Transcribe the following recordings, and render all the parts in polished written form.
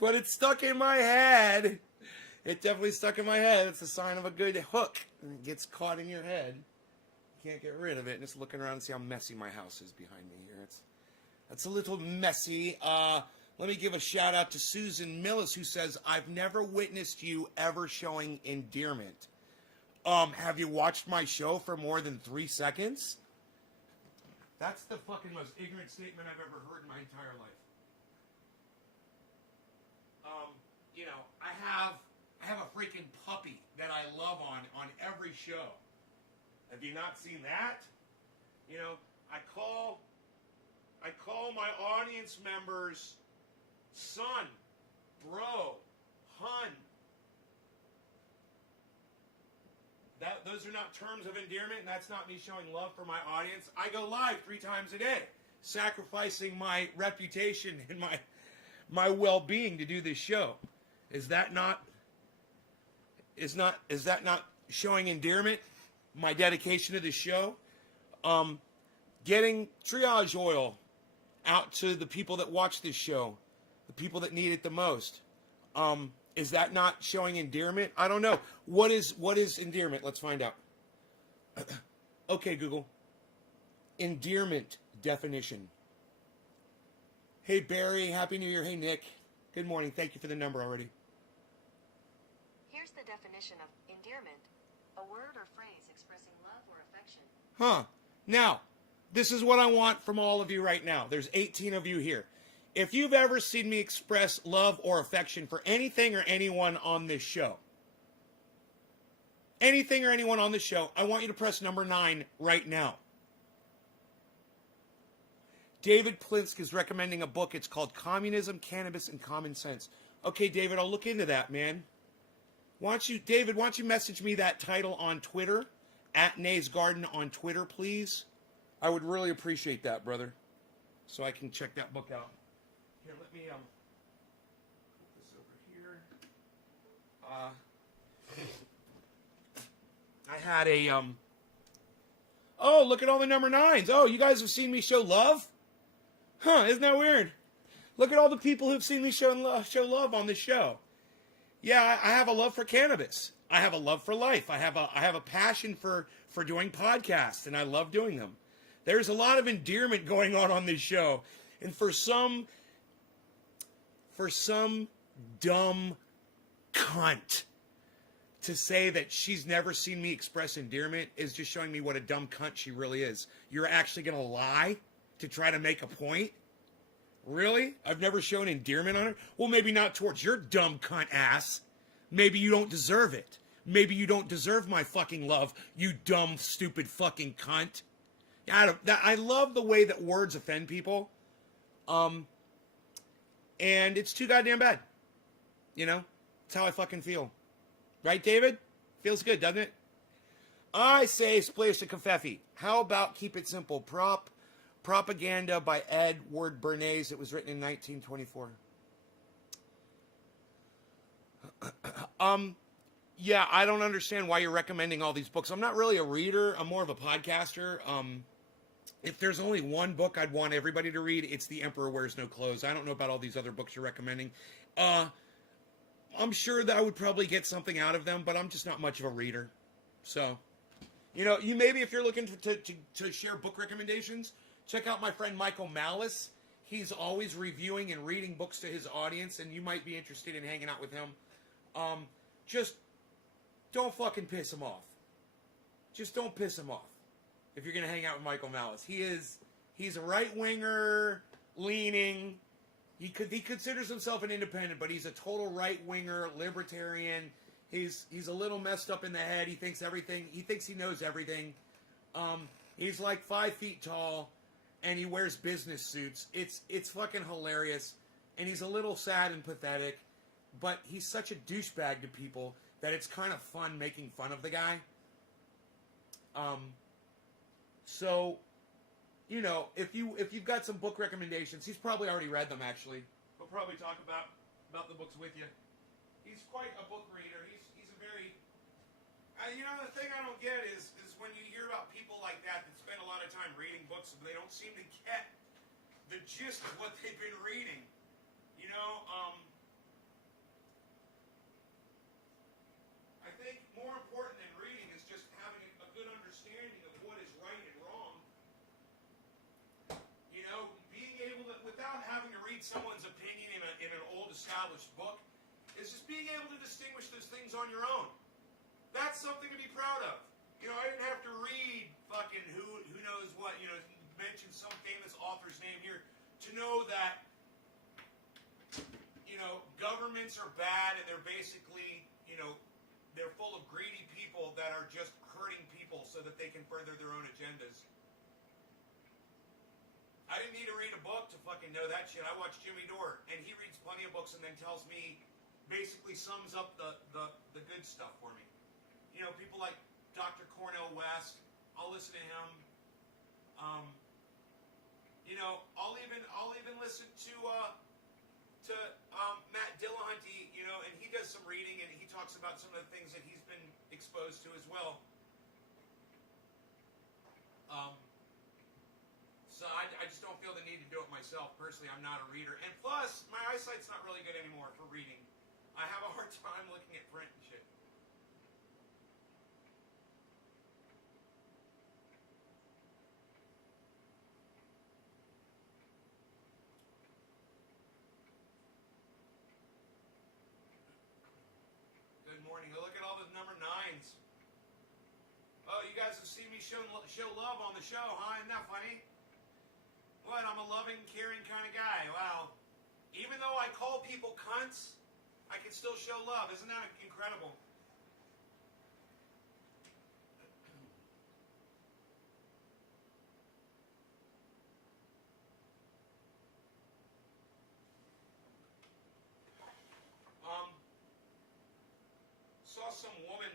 But it's stuck in my head. It definitely stuck in my head. It's a sign of a good hook. And it gets caught in your head. You can't get rid of it. And just looking around and see how messy my house is behind me here. It's a little messy. Let me give a shout out to Susan Millis, who says, I've never witnessed you ever showing endearment. Have you watched my show for more than 3 seconds? That's the fucking most ignorant statement I've ever heard in my entire life. I have a freaking puppy that I love on every show. Have you not seen that? I call my audience members son, bro, hun. Those are not terms of endearment, and that's not me showing love for my audience. I go live 3 times a day, sacrificing my reputation and my well-being to do this show. Is that not showing endearment? My dedication to this show? Getting triage oil out to the people that watch this show, the people that need it the most. Is that not showing endearment? I don't know. What is endearment? Let's find out. Okay, Google. Endearment definition. Hey, Barry. Happy New Year. Hey, Nick. Good morning. Thank you for the number already. Here's the definition of endearment. A word or phrase expressing love or affection. Huh. Now, this is what I want from all of you right now. There's 18 of you here. If you've ever seen me express love or affection for anything or anyone on this show, I want you to press number 9 right now. David Plinsk is recommending a book. It's called Communism, Cannabis, and Common Sense. Okay, David, I'll look into that, man. Why don't you message me that title on Twitter, @NaysGarden on Twitter, please? I would really appreciate that, brother, so I can check that book out. Here, let me put this over here. I had a Oh, look at all the number 9s. Oh, you guys have seen me show love? Huh? Isn't that weird? Look at all the people who've seen me show love on this show. Yeah, I have a love for cannabis. I have a love for life. I have a passion for doing podcasts, and I love doing them. There's a lot of endearment going on this show, and for some dumb cunt to say that she's never seen me express endearment is just showing me what a dumb cunt she really is. You're actually gonna lie to try to make a point? Really? I've never shown endearment on her? Well, maybe not towards your dumb cunt ass. Maybe you don't deserve it. Maybe you don't deserve my fucking love, you dumb, stupid fucking cunt. I love the way that words offend people. And it's too goddamn bad. It's how I fucking feel. Right, David? Feels good, doesn't it? I say splash the confetti. How about keep it simple? Propaganda by Edward Bernays. It was written in 1924. Yeah, I don't understand why you're recommending all these books. I'm not really a reader. I'm more of a podcaster. If there's only one book I'd want everybody to read, it's The Emperor Wears No Clothes. I don't know about all these other books you're recommending. I'm sure that I would probably get something out of them, but I'm just not much of a reader. So, you maybe if you're looking to share book recommendations, check out my friend Michael Malice. He's always reviewing and reading books to his audience, and you might be interested in hanging out with him. Just don't fucking piss him off. Just don't piss him off if you're going to hang out with Michael Malice. He's a right-winger, leaning. He considers himself an independent, but he's a total right-winger, libertarian. He's a little messed up in the head. He thinks he knows everything. He's like 5 feet tall, and he wears business suits. It's fucking hilarious, and he's a little sad and pathetic, but he's such a douchebag to people that it's kind of fun making fun of the guy. So, if you've got some book recommendations, he's probably already read them. Actually, he'll probably talk about the books with you. He's quite a book reader. He's a very, the thing I don't get is when you hear about people like that spend a lot of time reading books, and they don't seem to get the gist of what they've been reading. someone's opinion in an old established book is just being able to distinguish those things on your own. That's something to be proud of. You know, I didn't have to read fucking who knows what, you know, mention some famous author's name here to know that, you know, governments are bad and they're basically, you know, they're full of greedy people that are just hurting people so that they can further their own agendas. I didn't need to read a book to fucking know that shit. I watch Jimmy Dore, and he reads plenty of books and then tells me, basically sums up the good stuff for me. You know, people like Dr. Cornel West, I'll listen to him. You know, I'll even listen to Matt Dillahunty, you know, and he does some reading and he talks about some of the things that he's been exposed to as well. So I just don't feel the need to do it myself. Personally, I'm not a reader. And plus, my eyesight's not really good anymore for reading. I have a hard time looking at print and shit. Good morning. Look at all the number 9s. Oh, you guys have seen me show love on the show, huh? Isn't that funny? What, I'm a loving, caring kind of guy. Wow. Even though I call people cunts, I can still show love. Isn't that incredible? Saw some woman,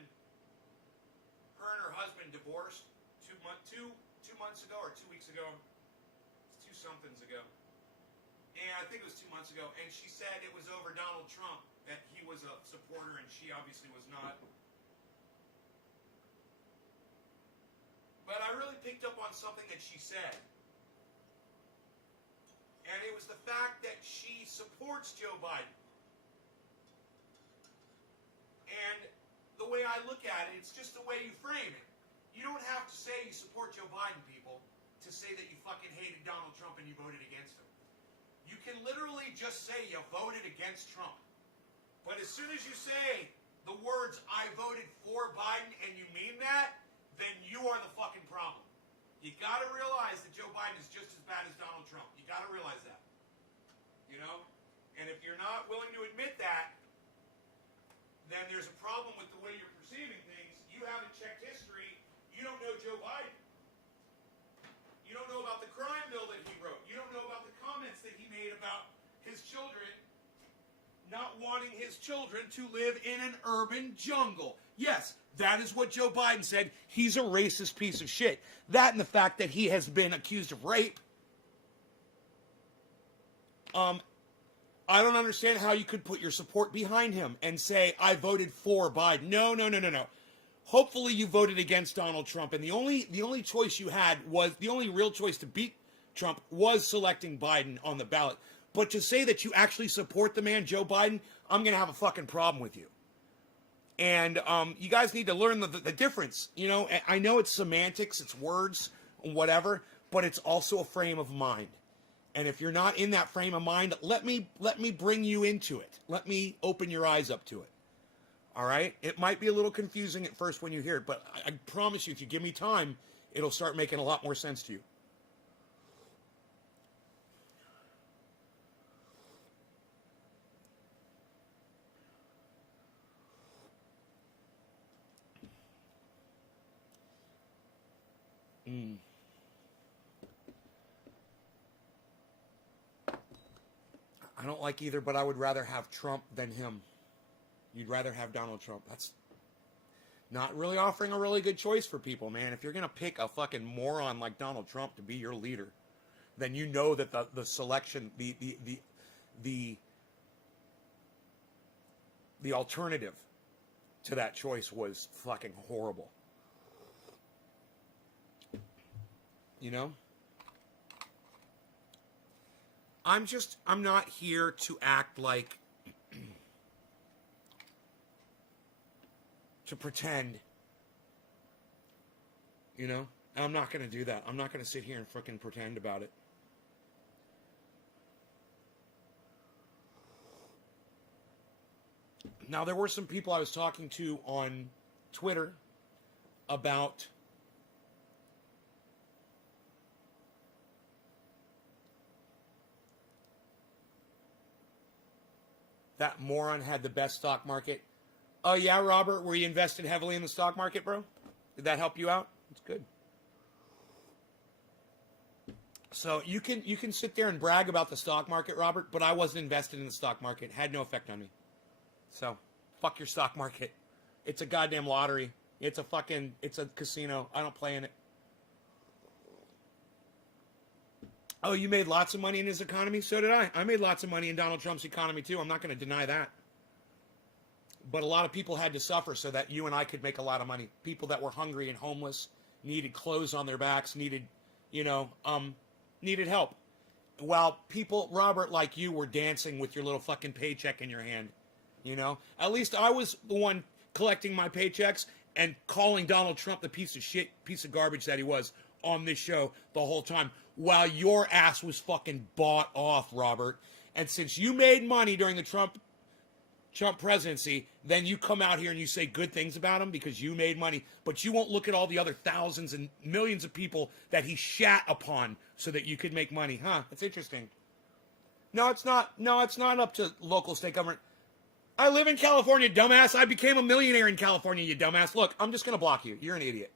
her and her husband divorced two months ago or 2 weeks ago. It's 2-somethings ago. And I think it was 2 months ago. And she said it was over Donald Trump, that he was a supporter and she obviously was not. But I really picked up on something that she said. And it was the fact that she supports Joe Biden. And the way I look at it, it's just the way you frame it. You don't have to say you support Joe Biden, people, to say that you fucking hated Donald Trump and you voted against him. You can literally just say you voted against Trump. But as soon as you say the words, I voted for Biden, and you mean that, then you are the fucking problem. You gotta realize that Joe Biden is just as bad as Donald Trump. You gotta realize that. You know? And if you're not willing to admit that, then there's a problem with the way you're perceiving things. You haven't checked history. You don't know Joe Biden. You don't know about the crime bill that he wrote. You don't know about the comments that he made about his children not wanting his children to live in an urban jungle. Yes, that is what Joe Biden said. He's a racist piece of shit. That and the fact that he has been accused of rape. I don't understand how you could put your support behind him and say, I voted for Biden. No. Hopefully you voted against Donald Trump. And the only choice you had was, the only real choice to beat Trump was selecting Biden on the ballot. But to say that you actually support the man, Joe Biden, I'm going to have a fucking problem with you. And you guys need to learn the difference. You know, I know it's semantics, it's words, whatever, but it's also a frame of mind. And if you're not in that frame of mind, let me bring you into it. Let me open your eyes up to it. All right? It might be a little confusing at first when you hear it, but I promise you, if you give me time, it'll start making a lot more sense to you. I don't like either, but I would rather have Trump than him. You'd rather have Donald Trump. That's not really offering a really good choice for people, man. If you're going to pick a fucking moron like Donald Trump to be your leader, then you know that the selection, the alternative to that choice was fucking horrible. You know? I'm not here to act like, to pretend, you know? I'm not going to do that. I'm not going to sit here and frickin' pretend about it. Now, there were some people I was talking to on Twitter about that moron had the best stock market. Oh, yeah, Robert, were you invested heavily in the stock market, bro? Did that help you out? It's good. So you can sit there and brag about the stock market, Robert, but I wasn't invested in the stock market. It had no effect on me. So, fuck your stock market. It's a goddamn lottery. It's a casino. I don't play in it. Oh, you made lots of money in his economy? So did I. I made lots of money in Donald Trump's economy, too. I'm not going to deny that. But a lot of people had to suffer so that you and I could make a lot of money. People that were hungry and homeless, needed clothes on their backs, needed help. While people, Robert, like you, were dancing with your little fucking paycheck in your hand. At least I was the one collecting my paychecks and calling Donald Trump the piece of garbage that he was on this show the whole time, while your ass was fucking bought off, Robert. And since you made money during the Trump presidency, then you come out here and you say good things about him because you made money, but you won't look at all the other thousands and millions of people that he shat upon so that you could make money. That's interesting. No, it's not up to local state government. I live in California, dumbass. I became a millionaire in California, you dumbass. Look, I'm just going to block you. You're an idiot.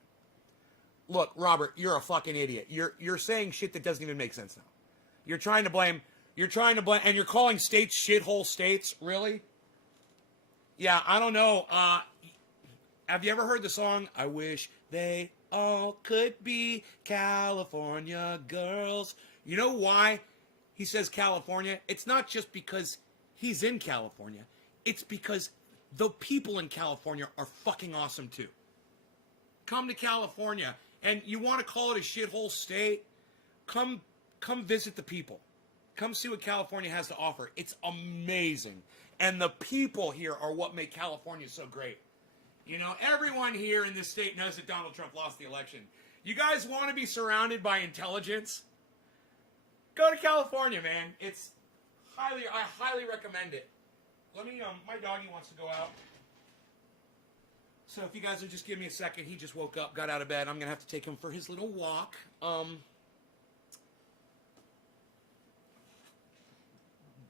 Look, Robert, you're a fucking idiot. You're saying shit that doesn't even make sense now. You're trying to blame, and you're calling states shithole states? Really? Yeah, I don't know. Have you ever heard the song, I wish they all could be California girls? You know why he says California? It's not just because he's in California. It's because the people in California are fucking awesome too. Come to California, and you want to call it a shithole state? Come visit the people. Come see what California has to offer. It's amazing. And the people here are what make California so great. Everyone here in this state knows that Donald Trump lost the election. You guys want to be surrounded by intelligence? Go to California, man. I highly recommend it. My doggy wants to go out. So if you guys will just give me a second, he just woke up, got out of bed. I'm going to have to take him for his little walk.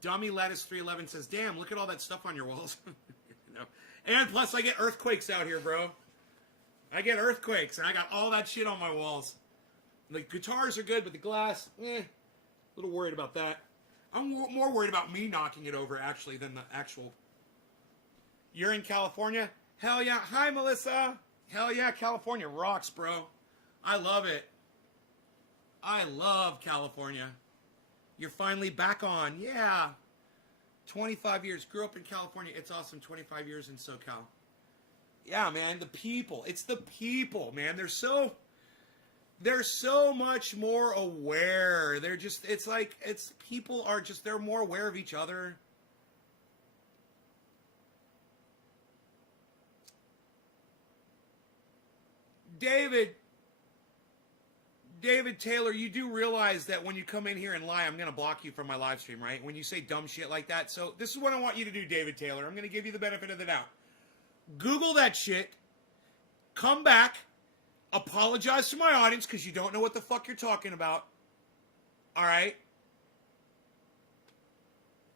Dummy Lettuce 311 says, damn, look at all that stuff on your walls. And plus I get earthquakes out here, bro. I get earthquakes, and I got all that shit on my walls. The guitars are good, but the glass, a little worried about that. I'm more worried about me knocking it over, actually, than the actual... You're in California? Hell yeah. Hi, Melissa. Hell yeah, California rocks, bro. I love it. I love California. You're finally back on. Yeah. 25 years. Grew up in California. It's awesome. 25 years in SoCal. Yeah, man. The people. It's the people, man. They're so much more aware. People are just, they're more aware of each other. David Taylor, you do realize that when you come in here and lie, I'm going to block you from my live stream, right? When you say dumb shit like that. So this is what I want you to do, David Taylor. I'm going to give you the benefit of the doubt. Google that shit. Come back. Apologize to my audience because you don't know what the fuck you're talking about. All right?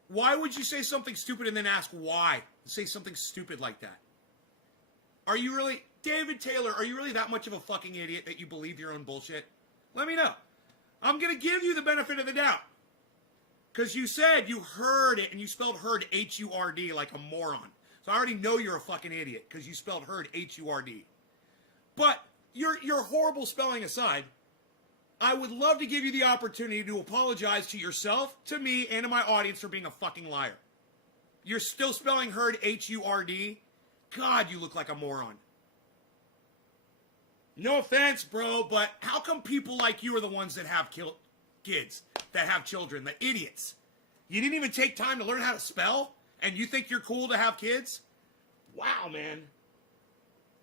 Why would you say something stupid and then ask why? Say something stupid like that. Are you really... David Taylor, are you really that much of a fucking idiot that you believe your own bullshit? Let me know. I'm going to give you the benefit of the doubt. Because you said you heard it, and you spelled heard H-U-R-D like a moron. So I already know you're a fucking idiot, because you spelled heard H-U-R-D. But your horrible spelling aside, I would love to give you the opportunity to apologize to yourself, to me, and to my audience for being a fucking liar. You're still spelling heard H-U-R-D? God, you look like a moron. No offense, bro, but how come people like you are the ones that have kids, that have children, the idiots? You didn't even take time to learn how to spell, and you think you're cool to have kids? Wow, man.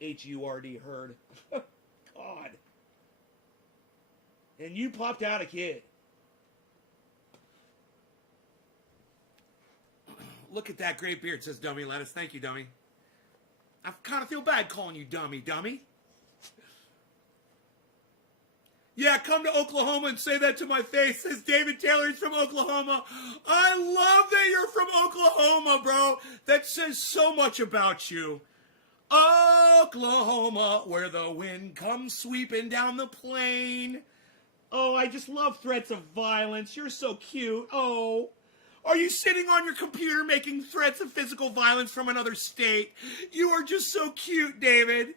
H-U-R-D, heard. God. And you popped out a kid. look at that great beard, says Dummy Lettuce. Thank you, Dummy. I kind of feel bad calling you Dummy, Dummy. Yeah, come to Oklahoma and say that to my face, says David Taylor. He's from Oklahoma. I love that you're from Oklahoma, bro. That says so much about you. Oklahoma, where the wind comes sweeping down the plain. Oh, I just love threats of violence. You're so cute. Oh. Are you sitting on your computer making threats of physical violence from another state? You are just so cute, David.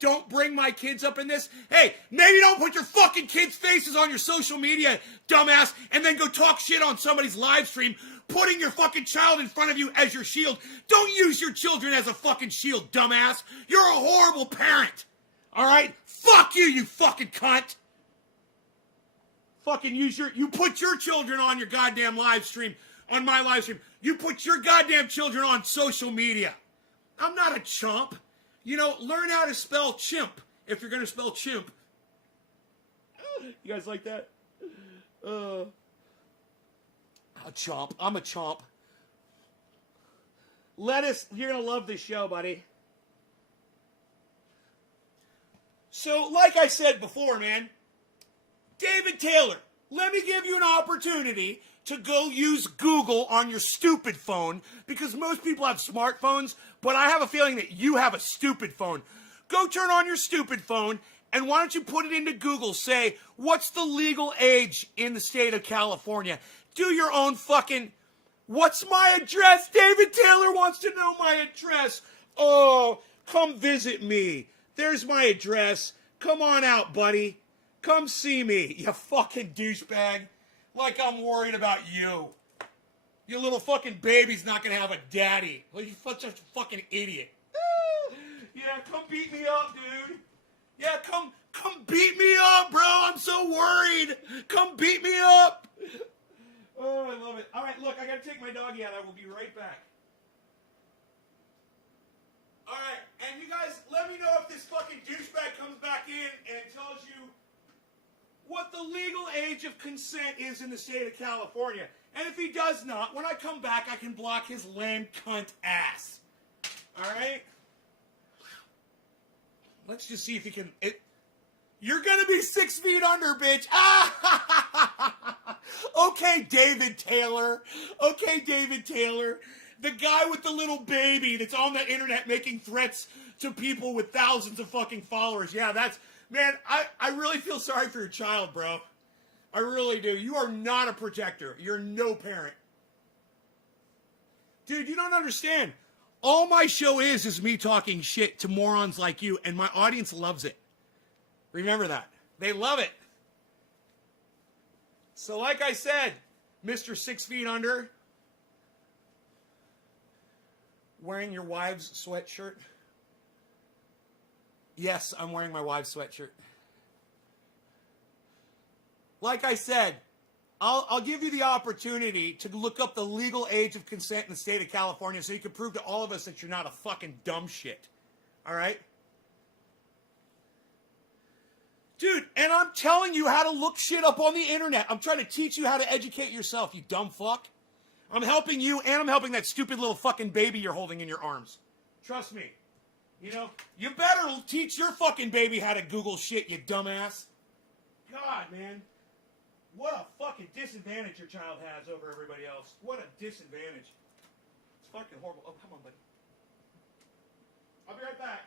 Don't bring my kids up in this. Hey, maybe don't put your fucking kids' faces on your social media, dumbass, and then go talk shit on somebody's live stream, putting your fucking child in front of you as your shield. Don't use your children as a fucking shield, dumbass. You're a horrible parent. All right? Fuck you, you fucking cunt. Fucking you put your children on your goddamn live stream, on my live stream. You put your goddamn children on social media. I'm not a chump. You know, learn how to spell chimp if you're going to spell chimp. You guys like that? A chomp. I'm a chomp. Lettuce, you're going to love this show, buddy. So, like I said before, man, David Taylor, let me give you an opportunity to go use Google on your stupid phone, because most people have smartphones, but I have a feeling that you have a stupid phone. Go turn on your stupid phone, and why don't you put it into Google? Say, what's the legal age in the state of California? Do your own fucking, what's my address? David Taylor wants to know my address. Oh, come visit me. There's my address. Come on out, buddy. Come see me, you fucking douchebag. Like I'm worried about you. Your little fucking baby's not gonna have a daddy. Well, you're such a fucking idiot. Yeah, come beat me up, dude. Yeah, come beat me up, bro. I'm so worried. Come beat me up. Oh, I love it. All right, look, I gotta take my doggy out. I will be right back. All right, and you guys, let me know if this fucking douchebag comes back in and tells you what the legal age of consent is in the state of California. And if he does not, when I come back, I can block his lame cunt ass. All right? Let's just see if he can... You're gonna be 6 feet under, bitch. Okay, David Taylor. Okay, David Taylor. The guy with the little baby that's on the internet making threats to people with thousands of fucking followers. Yeah, that's... Man, I really feel sorry for your child, bro. I really do. You are not a protector. You're no parent. Dude, you don't understand. All my show is me talking shit to morons like you, and my audience loves it. Remember that. They love it. So like I said, Mr. 6 feet under, wearing your wife's sweatshirt. Yes, I'm wearing my wife's sweatshirt. Like I said, I'll give you the opportunity to look up the legal age of consent in the state of California so you can prove to all of us that you're not a fucking dumb shit. All right? Dude, and I'm telling you how to look shit up on the internet. I'm trying to teach you how to educate yourself, you dumb fuck. I'm helping you, and I'm helping that stupid little fucking baby you're holding in your arms. Trust me. You know, you better teach your fucking baby how to Google shit, you dumbass. God, man. What a fucking disadvantage your child has over everybody else. What a disadvantage. It's fucking horrible. Oh, come on, buddy. I'll be right back.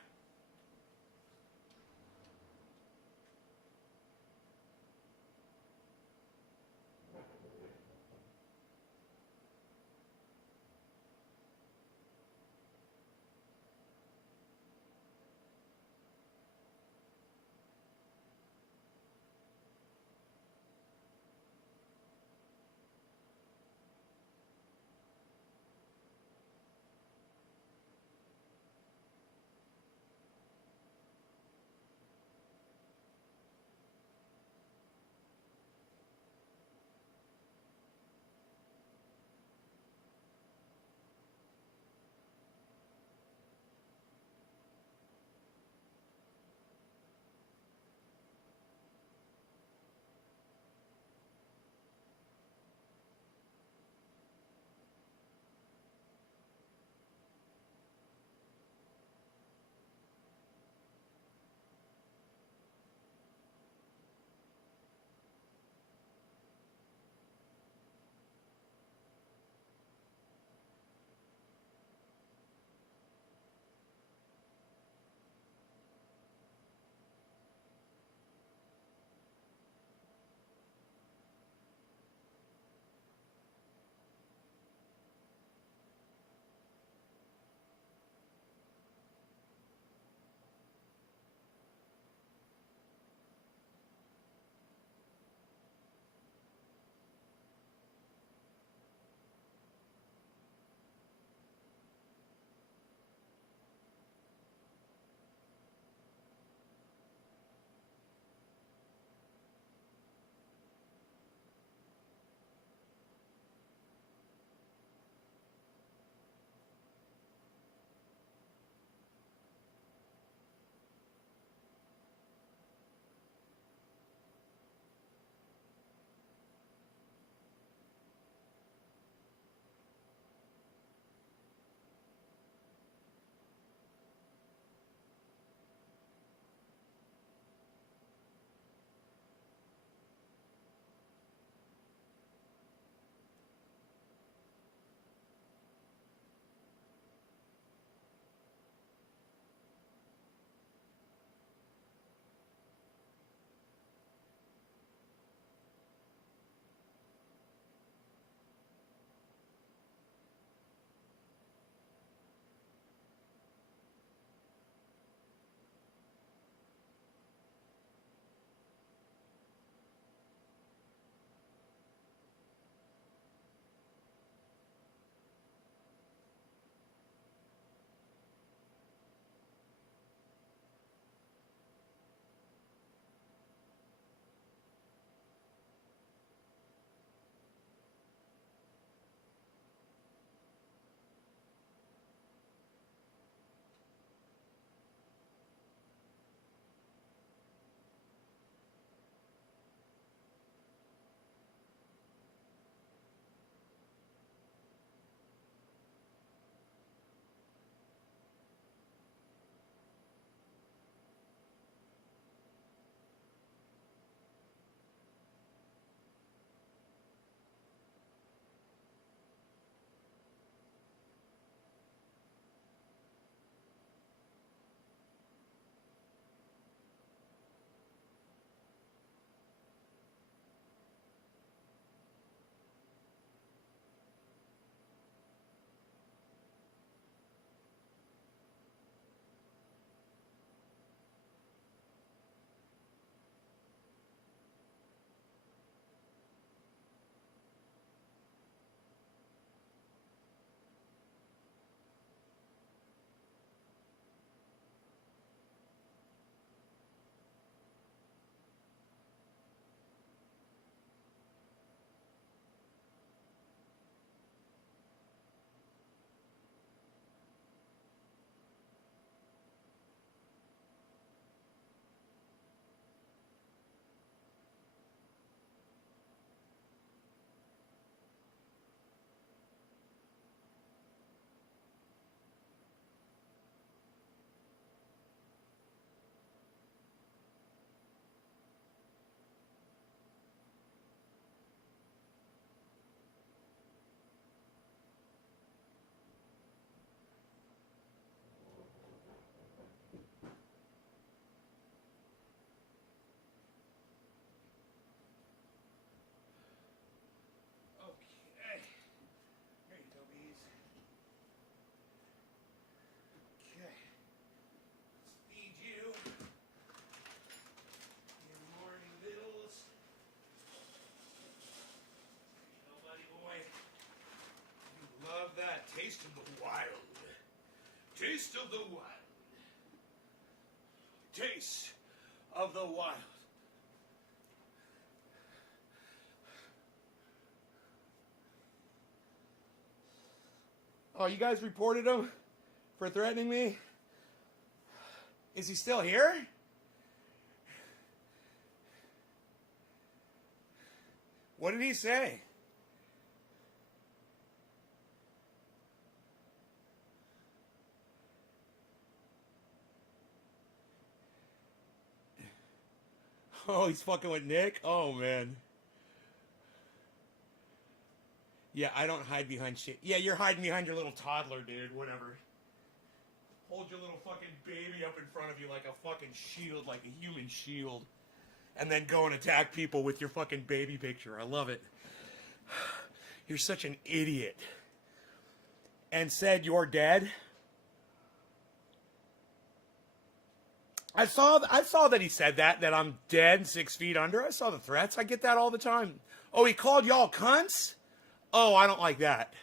Taste of the wild. Taste of the wild. Oh, you guys reported him for threatening me? Is he still here? What did he say? Oh, he's fucking with Nick? Oh, man. Yeah, I don't hide behind shit. Yeah, you're hiding behind your little toddler, dude. Whatever. Hold your little fucking baby up in front of you like a fucking shield, like a human shield. And then go and attack people with your fucking baby picture. I love it. You're such an idiot. And said you're dead? I saw that he said that I'm dead 6 feet under. I saw the threats. I get that all the time. Oh, he called y'all cunts? Oh, I don't like that.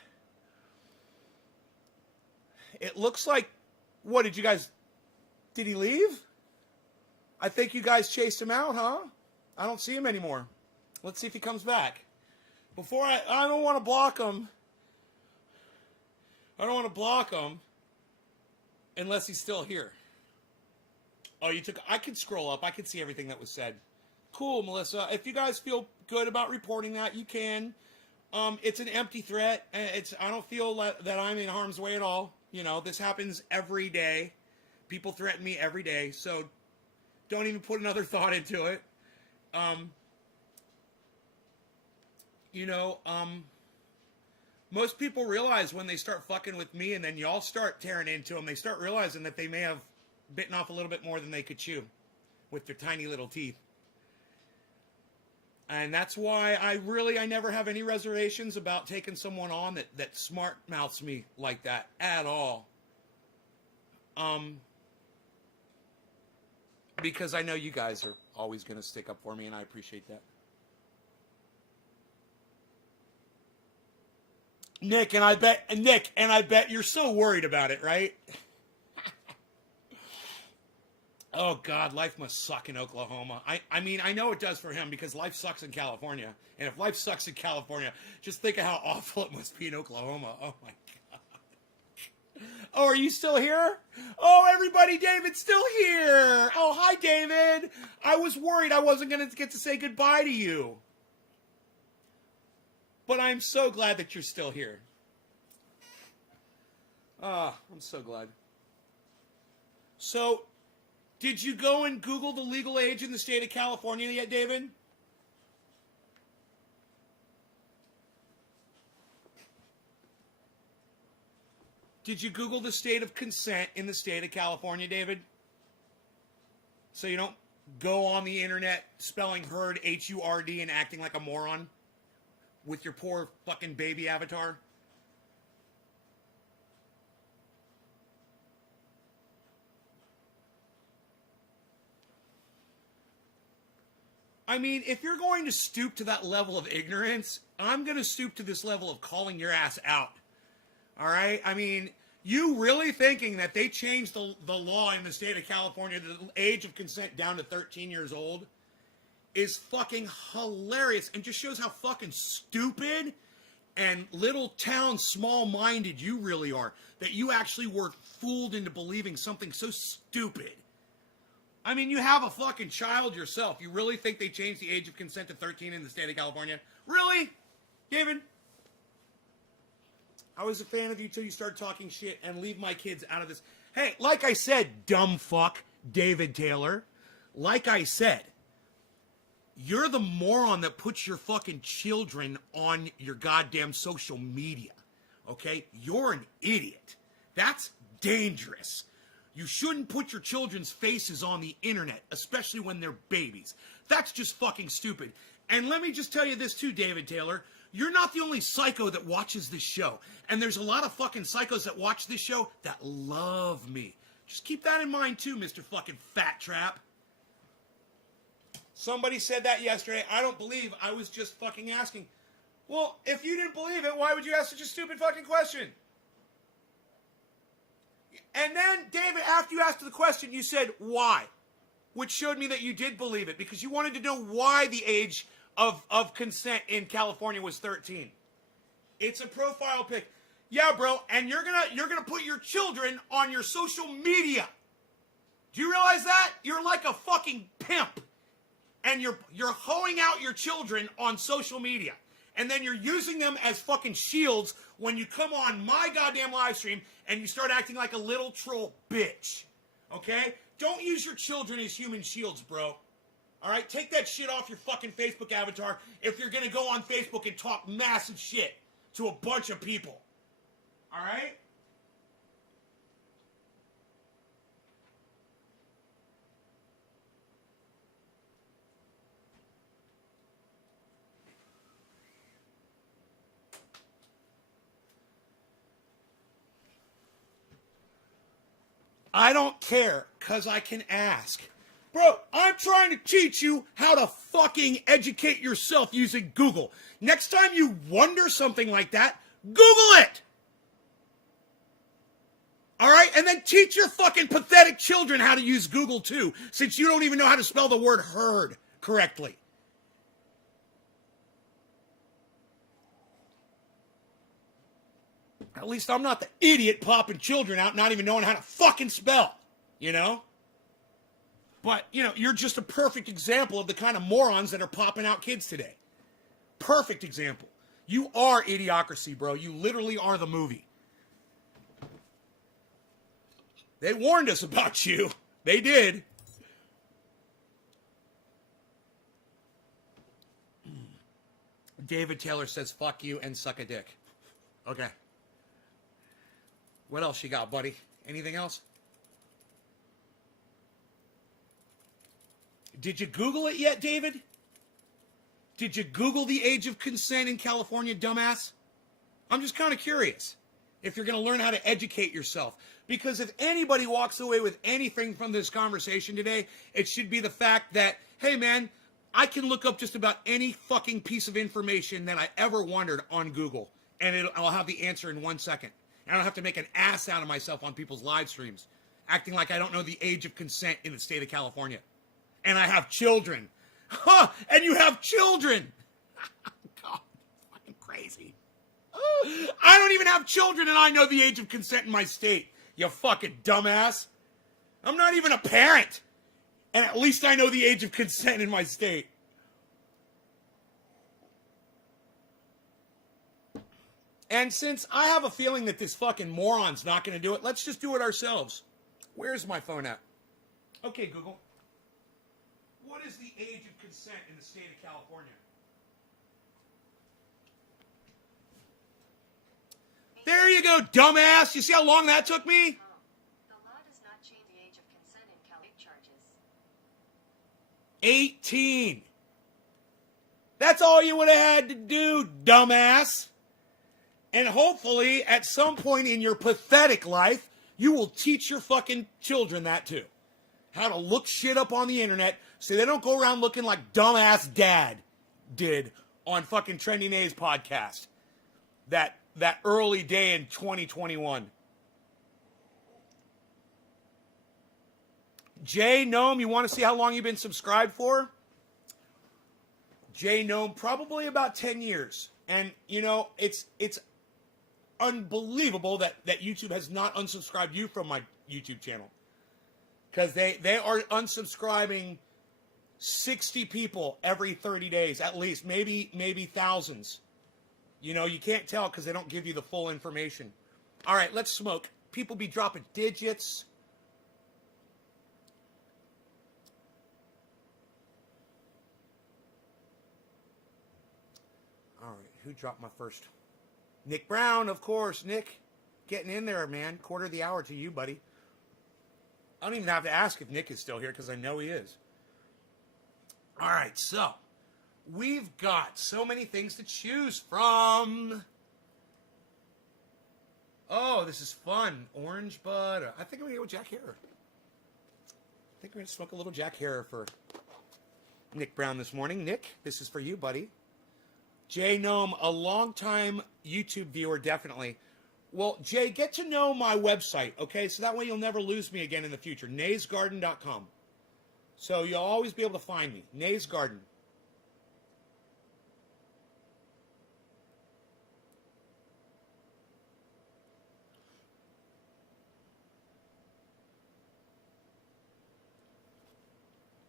It looks like, what, did he leave? I think you guys chased him out, huh? I don't see him anymore. Let's see if he comes back. I don't want to block him. I don't want to block him unless he's still here. Oh, I could scroll up. I could see everything that was said. Cool, Melissa. If you guys feel good about reporting that, you can. It's an empty threat. I don't feel that I'm in harm's way at all. You know, this happens every day. People threaten me every day, so don't even put another thought into it. Most people realize when they start fucking with me and then y'all start tearing into them, they start realizing that they may have bitten off a little bit more than they could chew with their tiny little teeth. And that's why I never have any reservations about taking someone on that smart mouths me like that at all. Because I know you guys are always going to stick up for me, and I appreciate that. Nick, and I bet you're so worried about it, right? Oh, God, life must suck in Oklahoma. I mean, I know it does for him because life sucks in California. And if life sucks in California, just think of how awful it must be in Oklahoma. Oh, my God. Oh, are you still here? Oh, everybody, David's still here. Oh, hi, David. I was worried I wasn't going to get to say goodbye to you. But I'm so glad that you're still here. Ah, I'm so glad. So, did you go and Google the legal age in the state of California yet, David? Did you Google the state of consent in the state of California, David? So you don't go on the internet spelling herd H-U-R-D and acting like a moron with your poor fucking baby avatar? I mean, if you're going to stoop to that level of ignorance, I'm going to stoop to this level of calling your ass out. All right? I mean, you really thinking that they changed the law in the state of California, the age of consent down to 13 years old, is fucking hilarious and just shows how fucking stupid and little town small-minded you really are. That you actually were fooled into believing something so stupid. I mean, you have a fucking child yourself. You really think they changed the age of consent to 13 in the state of California? Really? David? I was a fan of you till you started talking shit, and leave my kids out of this. Hey, like I said, dumb fuck, David Taylor. Like I said, you're the moron that puts your fucking children on your goddamn social media. Okay? You're an idiot. That's dangerous. You shouldn't put your children's faces on the internet, especially when they're babies. That's just fucking stupid. And let me just tell you this too, David Taylor. You're not the only psycho that watches this show. And there's a lot of fucking psychos that watch this show that love me. Just keep that in mind too, Mr. fucking Fat Trap. Somebody said that yesterday. I don't believe. I was just fucking asking. Well, if you didn't believe it, why would you ask such a stupid fucking question? And then, David, after you asked the question, you said, why? Which showed me that you did believe it, because you wanted to know why the age of consent in California was 13. It's a profile pic. Yeah, bro, and you're gonna put your children on your social media. Do you realize that? You're like a fucking pimp. And you're hoeing out your children on social media. And then you're using them as fucking shields when you come on my goddamn live stream and you start acting like a little troll bitch. Okay? Don't use your children as human shields, bro. All right? Take that shit off your fucking Facebook avatar if you're going to go on Facebook and talk massive shit to a bunch of people. All right? I don't care, because I can ask. Bro, I'm trying to teach you how to fucking educate yourself using Google. Next time you wonder something like that, Google it! Alright? And then teach your fucking pathetic children how to use Google too, since you don't even know how to spell the word herd correctly. At least I'm not the idiot popping children out not even knowing how to fucking spell, you know? But, you know, you're just a perfect example of the kind of morons that are popping out kids today. Perfect example. You are Idiocracy, bro. You literally are the movie. They warned us about you. They did. David Taylor says, fuck you and suck a dick. Okay. What else you got, buddy? Anything else? Did you Google it yet, David? Did you Google the age of consent in California, dumbass? I'm just kind of curious if you're going to learn how to educate yourself. Because if anybody walks away with anything from this conversation today, it should be the fact that, hey, man, I can look up just about any fucking piece of information that I ever wondered on Google, and I'll have the answer in 1 second. I don't have to make an ass out of myself on people's live streams, acting like I don't know the age of consent in the state of California. And I have children. Huh, and you have children. God, fucking crazy. I don't even have children and I know the age of consent in my state. You fucking dumbass. I'm not even a parent. And at least I know the age of consent in my state. And since I have a feeling that this fucking moron's not going to do it, let's just do it ourselves. Where's my phone at? Okay, Google. What is the age of consent in the state of California? There you go, dumbass. You see how long that took me? The law does not change the age of consent in California charges. 18. That's all you would have had to do, dumbass. And hopefully, at some point in your pathetic life, you will teach your fucking children that too. How to look shit up on the internet so they don't go around looking like dumbass dad did on fucking Trending A's podcast. That early day in 2021. Jay Gnome, you want to see how long you've been subscribed for? Jay Gnome, probably about 10 years. And, you know, it's unbelievable that YouTube has not unsubscribed you from my YouTube channel. Because they are unsubscribing 60 people every 30 days, at least. Maybe thousands. You know, you can't tell because they don't give you the full information. All right, let's smoke. People be dropping digits. All right, who dropped my first? Nick Brown, of course. Nick, getting in there, man. Quarter of the hour to you, buddy. I don't even have to ask if Nick is still here because I know he is. All right, so we've got so many things to choose from. Oh, this is fun. Orange bud. I think I'm going to go with Jack Harrer. I think we're going to smoke a little Jack Harrer for Nick Brown this morning. Nick, this is for you, buddy. Jay Gnome, a longtime YouTube viewer, definitely. Well, Jay, get to know my website, okay? So that way you'll never lose me again in the future. naysgarden.com. So you'll always be able to find me. Nays Garden.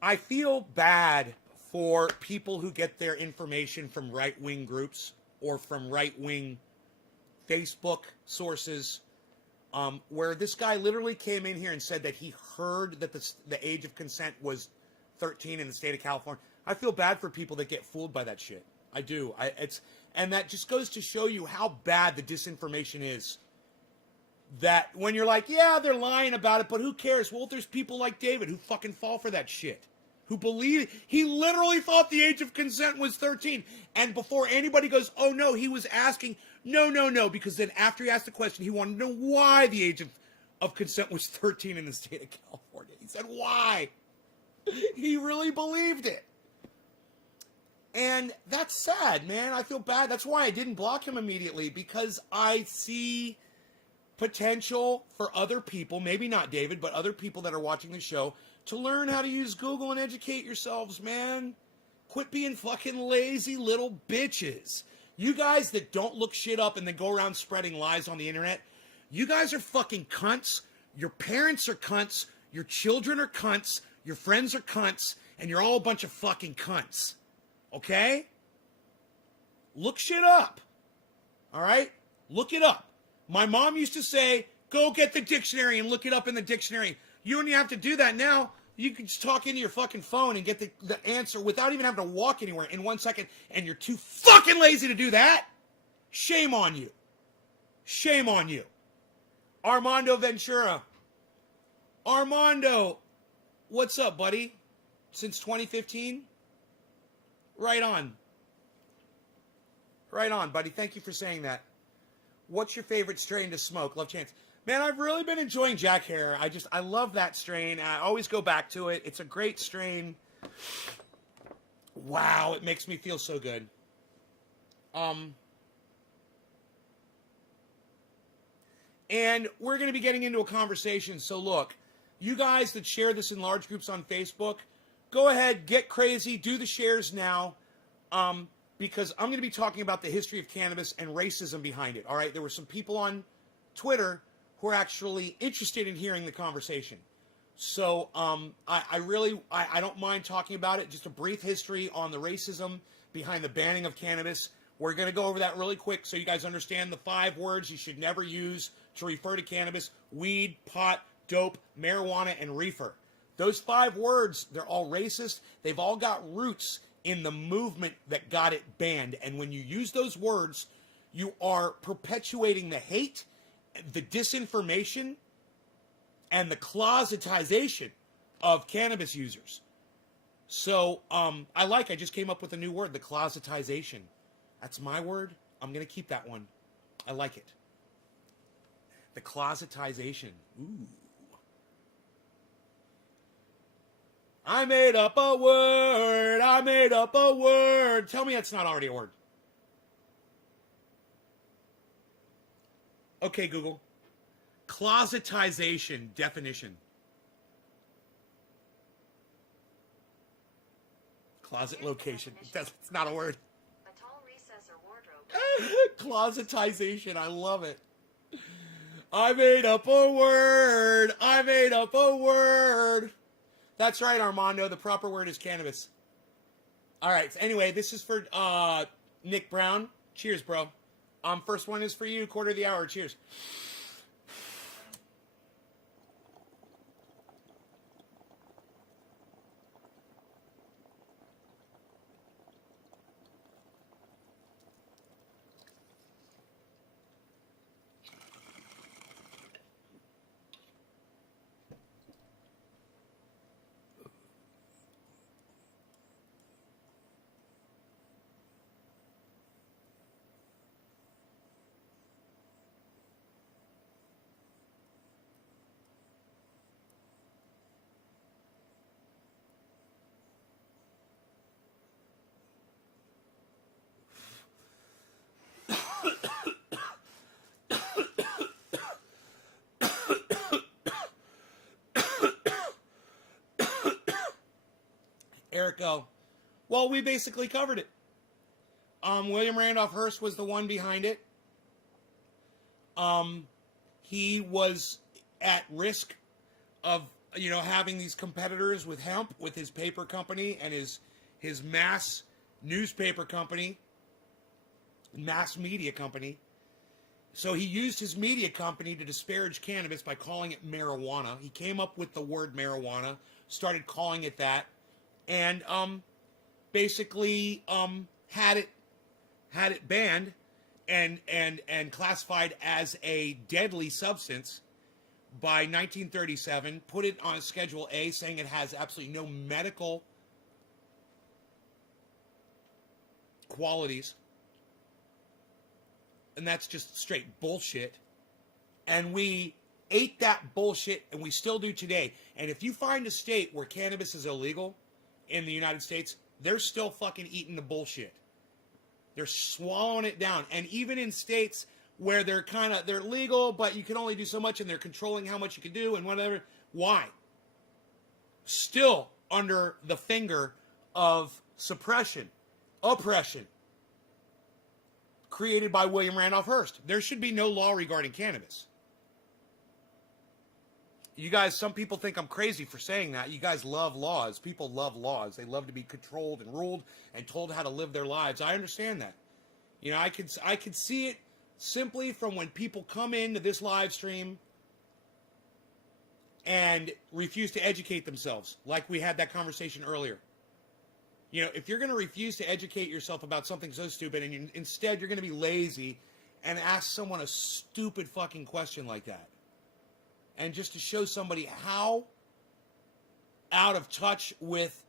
I feel bad for people who get their information from right-wing groups or from right-wing Facebook sources, where this guy literally came in here and said that he heard that the age of consent was 13 in the state of California. I feel bad for people that get fooled by that shit. I do. And that just goes to show you how bad the disinformation is. That when you're like, yeah, they're lying about it, but who cares? Well, there's people like David who fucking fall for that shit. Who believe he literally thought the age of consent was 13. And before anybody goes, oh no, he was asking, no, because then after he asked the question, he wanted to know why the age of consent was 13 in the state of California. He said, why? He really believed it. And that's sad, man. I feel bad. That's why I didn't block him immediately, because I see potential for other people, maybe not David, but other people that are watching the show, to learn how to use Google and educate yourselves, man. Quit being fucking lazy little bitches. You guys that don't look shit up and then go around spreading lies on the internet, you guys are fucking cunts. Your parents are cunts. Your children are cunts. Your friends are cunts. And you're all a bunch of fucking cunts. Okay? Look shit up. All right? Look it up. My mom used to say, go get the dictionary and look it up in the dictionary. You don't even have to do that now. You can just talk into your fucking phone and get the answer without even having to walk anywhere in 1 second, and you're too fucking lazy to do that? Shame on you. Shame on you. Armando Ventura. Armando, what's up, buddy? Since 2015? Right on. Right on, buddy. Thank you for saying that. What's your favorite strain to smoke? Love Chance. Man, I've really been enjoying Jack Hare. I love that strain. I always go back to it. It's a great strain. Wow, it makes me feel so good. And we're going to be getting into a conversation. So look, you guys that share this in large groups on Facebook, go ahead, get crazy, do the shares now. Because I'm going to be talking about the history of cannabis and racism behind it. All right, there were some people on Twitter who are actually interested in hearing the conversation. So I don't mind talking about it. Just a brief history on the racism behind the banning of cannabis. We're going to go over that really quick so you guys understand the 5 words you should never use to refer to cannabis: weed, pot, dope, marijuana, and reefer. Those 5 words, they're all racist. They've all got roots in the movement that got it banned. And when you use those words, you are perpetuating the hate, the disinformation, and the closetization of cannabis users. So I just came up with a new word, the closetization. That's my word. I'm going to keep that one. I like it. The closetization. Ooh. I made up a word. I made up a word. Tell me that's not already a word. Okay, Google. Closetization definition. Closet location. It's not a word. A tall recess or wardrobe. Closetization. I love it. I made up a word. I made up a word. That's right, Armando. The proper word is cannabis. All right. So anyway, this is for Nick Brown. Cheers, bro. First one is for you. Quarter of the hour. Cheers. Eric go? Well, we basically covered it. William Randolph Hearst was the one behind it. He was at risk of, having these competitors with hemp, with his paper company and his mass newspaper company, mass media company. So he used his media company to disparage cannabis by calling it marijuana. He came up with the word marijuana, started calling it that, and basically had it banned and classified as a deadly substance by 1937, put it on Schedule A, saying it has absolutely no medical qualities. And that's just straight bullshit. And we ate that bullshit, and we still do today. And if you find a state where cannabis is illegal in the United States, they're still fucking eating the bullshit. They're swallowing it down. And even in states where they're legal, but you can only do so much, and they're controlling how much you can do and whatever. Why? Still under the finger of suppression, oppression, created by William Randolph Hearst. There should be no law regarding cannabis. You guys, some people think I'm crazy for saying that. You guys love laws. People love laws. They love to be controlled and ruled and told how to live their lives. I understand that. I could see it simply from when people come into this live stream and refuse to educate themselves, like we had that conversation earlier. If you're going to refuse to educate yourself about something so stupid, and instead you're going to be lazy and ask someone a stupid fucking question like that, and just to show somebody how out of touch with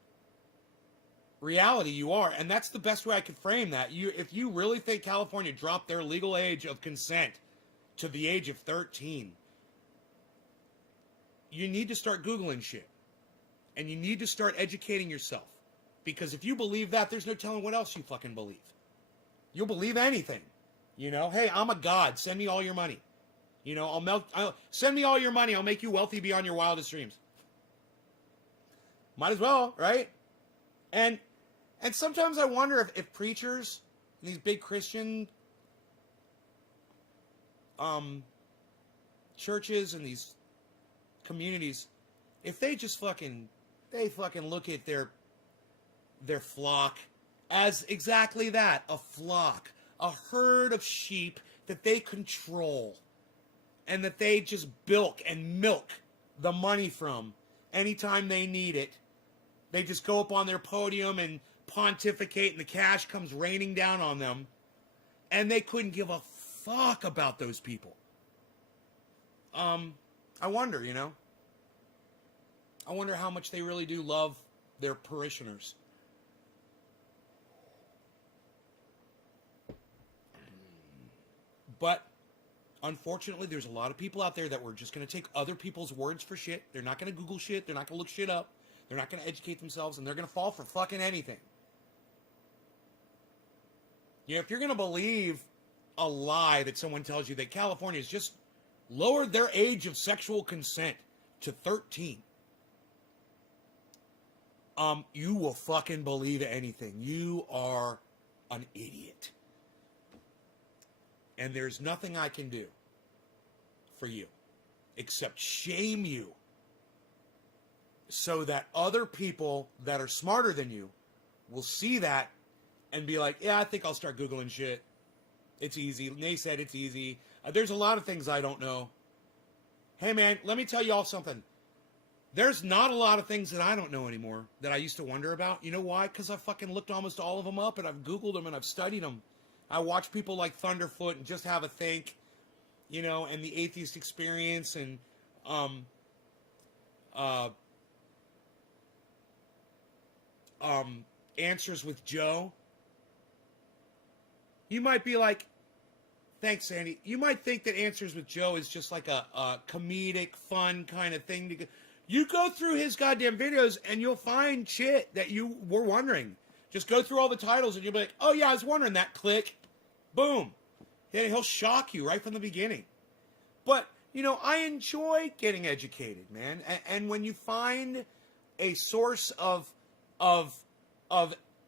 reality you are, and that's the best way I could frame that. If you really think California dropped their legal age of consent to the age of 13, you need to start Googling shit, and you need to start educating yourself. Because if you believe that, there's no telling what else you fucking believe. You'll believe anything. Hey, I'm a god. Send me all your money. Send me all your money. I'll make you wealthy beyond your wildest dreams. Might as well, right? And sometimes I wonder if preachers, these big Christian churches and these communities, if they just fucking look at their flock as exactly that, a flock, a herd of sheep that they control and that they just bilk and milk the money from anytime they need it. They just go up on their podium and pontificate, and the cash comes raining down on them, and they couldn't give a fuck about those people. I wonder, I wonder how much they really do love their parishioners. But unfortunately, there's a lot of people out there that were just going to take other people's words for shit. They're not going to Google shit. They're not going to look shit up. They're not going to educate themselves, and they're going to fall for fucking anything. If you're going to believe a lie that someone tells you that California has just lowered their age of sexual consent to 13, you will fucking believe anything. You are an idiot. And there's nothing I can do for you except shame you so that other people that are smarter than you will see that and be like, yeah, I think I'll start Googling shit. It's easy. They said it's easy. There's a lot of things I don't know. Hey, man, let me tell you all something. There's not a lot of things that I don't know anymore that I used to wonder about. You know why? Because I fucking looked almost all of them up, and I've Googled them, and I've studied them. I watch people like Thunderfoot and Just Have a Think, and the Atheist Experience, and Answers with Joe. You might be like, thanks, Sandy. You might think that Answers with Joe is just like a comedic, fun kind of thing. You go through his goddamn videos and you'll find shit that you were wondering. Just go through all the titles and you'll be like, oh yeah, I was wondering that. Click. Boom. Yeah, he'll shock you right from the beginning. But, I enjoy getting educated, man. And when you find a source of of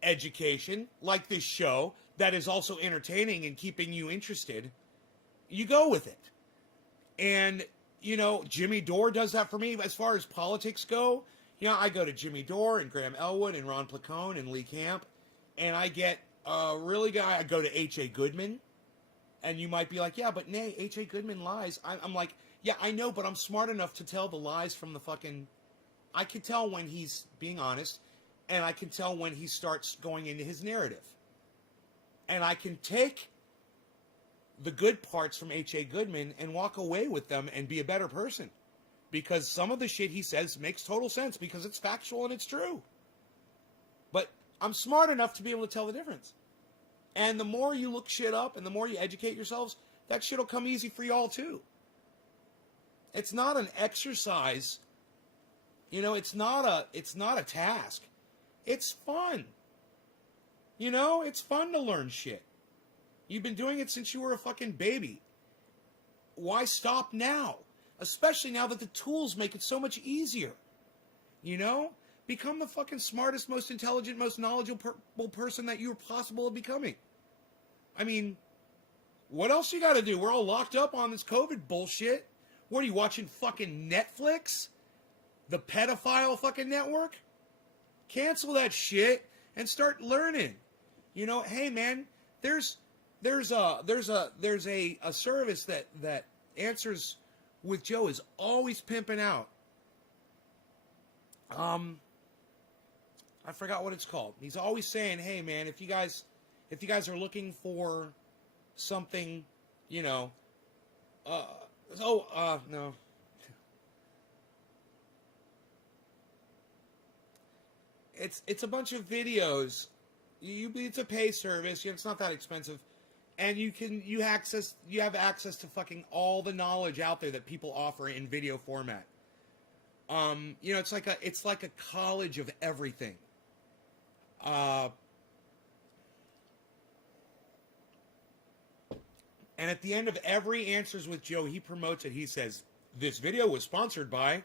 education, like this show, that is also entertaining and keeping you interested, you go with it. And, you know, Jimmy Dore does that for me. As far as politics go, you know, I go to Jimmy Dore and Graham Elwood and Ron Placone and Lee Camp, and I get really good. I go to H.A. Goodman, and you might be like, yeah, but nay, H.A. Goodman lies. I'm like, yeah, I know, but I'm smart enough to tell the lies from the fucking... I can tell when he's being honest, and I can tell when he starts going into his narrative. And I can take the good parts from H.A. Goodman and walk away with them and be a better person. Because some of the shit he says makes total sense because it's factual and it's true. But I'm smart enough to be able to tell the difference. And the more you look shit up and the more you educate yourselves, that shit will come easy for y'all too. It's not an exercise. You know, it's not a task. It's fun. You know, it's fun to learn shit. You've been doing it since you were a fucking baby. Why stop now? Especially now that the tools make it so much easier. You know? Become the fucking smartest, most intelligent, most knowledgeable person that you're possible of becoming. I mean, what else you gotta do? We're all locked up on this COVID bullshit. What are you watching, fucking Netflix? The pedophile fucking network? Cancel that shit and start learning. You know, hey man, there's a service that Answers with Joe is always pimping out. I forgot what it's called. He's always saying, hey man, if you guys are looking for something, you know, no. It's a bunch of videos. It's a pay service. It's not that expensive, and you have access to fucking all the knowledge out there that people offer in video format. You know, it's like a college of everything. And at the end of every Answers with Joe, he promotes it. He says, "This video was sponsored by,"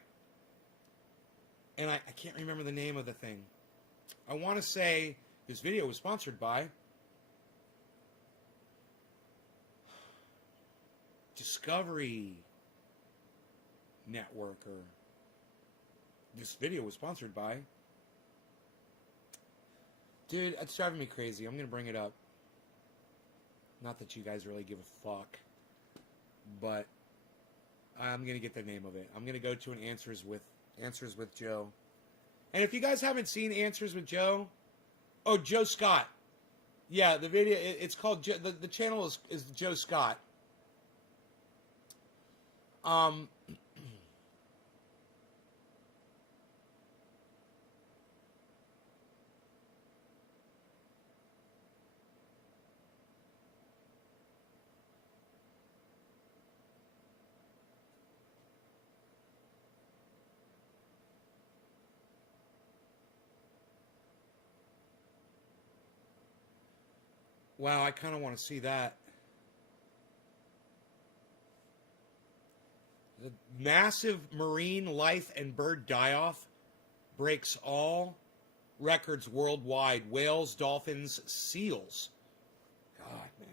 and I can't remember the name of the thing. I want to say this video was sponsored by Discovery Network, or this video was sponsored by... Dude, it's driving me crazy. I'm going to bring it up. Not that you guys really give a fuck, but I'm going to get the name of it. I'm going to go to an Answers with Joe. And if you guys haven't seen Answers with Joe, oh, Joe Scott. Yeah, the video, it's called, the channel is Joe Scott. Wow, I kind of want to see that. The massive marine life and bird die-off breaks all records worldwide. Whales, dolphins, seals. God, man.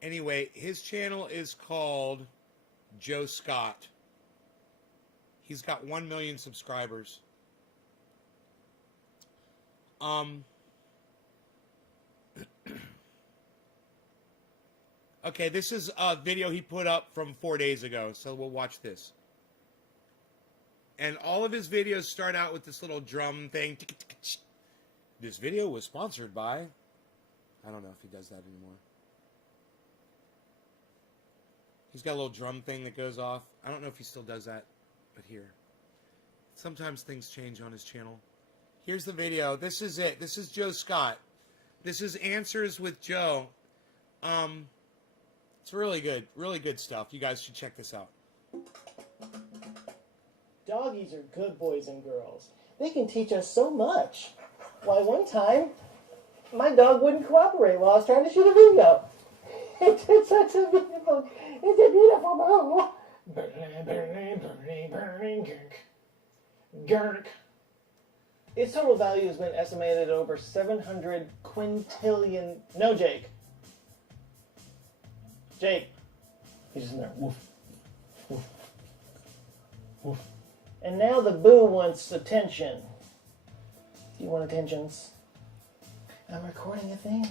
Anyway, his channel is called Joe Scott. He's got 1 million subscribers. Okay, this is a video he put up from 4 days ago, so we'll watch this. And all of his videos start out with this little drum thing. This video was sponsored by... I don't know if he does that anymore. He's got a little drum thing that goes off. I don't know if he still does that, but here. Sometimes things change on his channel. Here's the video. This is it. This is Joe Scott. This is Answers with Joe. It's really good stuff. You guys should check this out. Doggies are good boys and girls. They can teach us so much. Why, one time, my dog wouldn't cooperate while I was trying to shoot a video. It's a beautiful move. Burning, Gurk. Its total value has been estimated at over 700 quintillion. No, Jake. Jake. He's just in there. Woof. Woof. Woof. And now the boo wants attention. Do you want attentions? I'm recording a thing.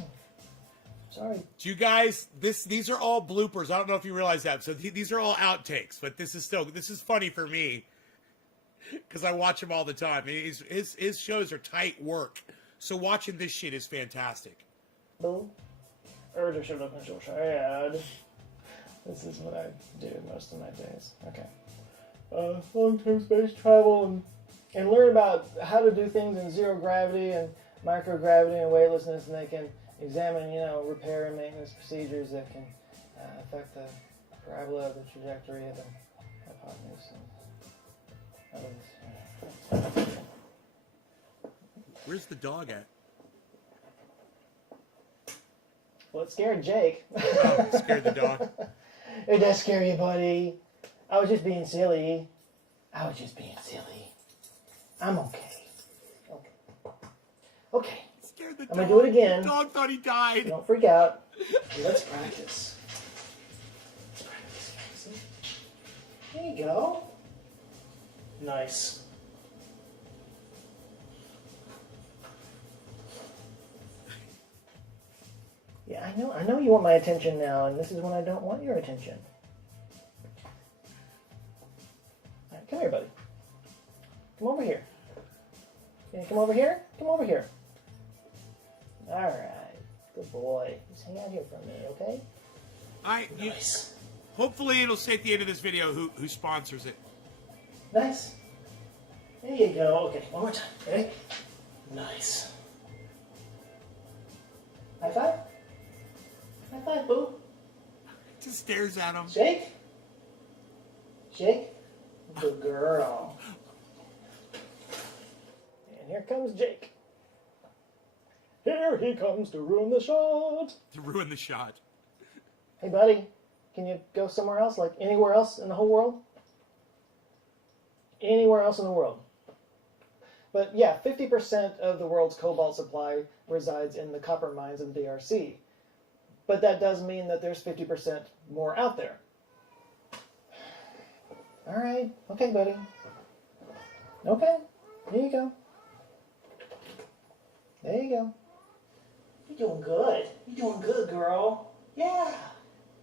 Sorry. Do you guys, these are all bloopers. I don't know if you realize that. So these are all outtakes, but this is funny for me because I watch him all the time. His shows are tight work. So watching this shit is fantastic. Boo. Urge showed up in so sad. This is what I do most of my days. Okay. Long-term space travel and learn about how to do things in zero gravity and microgravity and weightlessness, and they can examine, repair and maintenance procedures that can affect the parabola of the trajectory of the hypotenuse. Where's the dog at? Well, it scared Jake. Oh, it scared the dog. It does scare you, buddy. I was just being silly. I'm okay. Okay. Scared the I'm dog. going to do it again. The dog thought he died. Don't freak out. Let's practice. There you go. Nice. Yeah, I know you want my attention now, and this is when I don't want your attention. All right, come here, buddy. Come over here. Can you come over here? Come over here. All right. Good boy. Just hang out here for a minute, okay? Nice. Hopefully it'll say at the end of this video who sponsors it. Nice. There you go. Okay, one more time. Ready? Nice. High five? High five, boo. Just stares at him. Shake? Shake? Good girl. And here comes Jake. Here he comes to ruin the shot. To ruin the shot. Hey, buddy. Can you go somewhere else? Like anywhere else in the whole world? Anywhere else in the world. But yeah, 50% of the world's cobalt supply resides in the copper mines of the DRC. But that does mean that there's 50% more out there. All right. Okay, buddy. Okay. Here you go. There you go. You're doing good. You're doing good, girl. Yeah.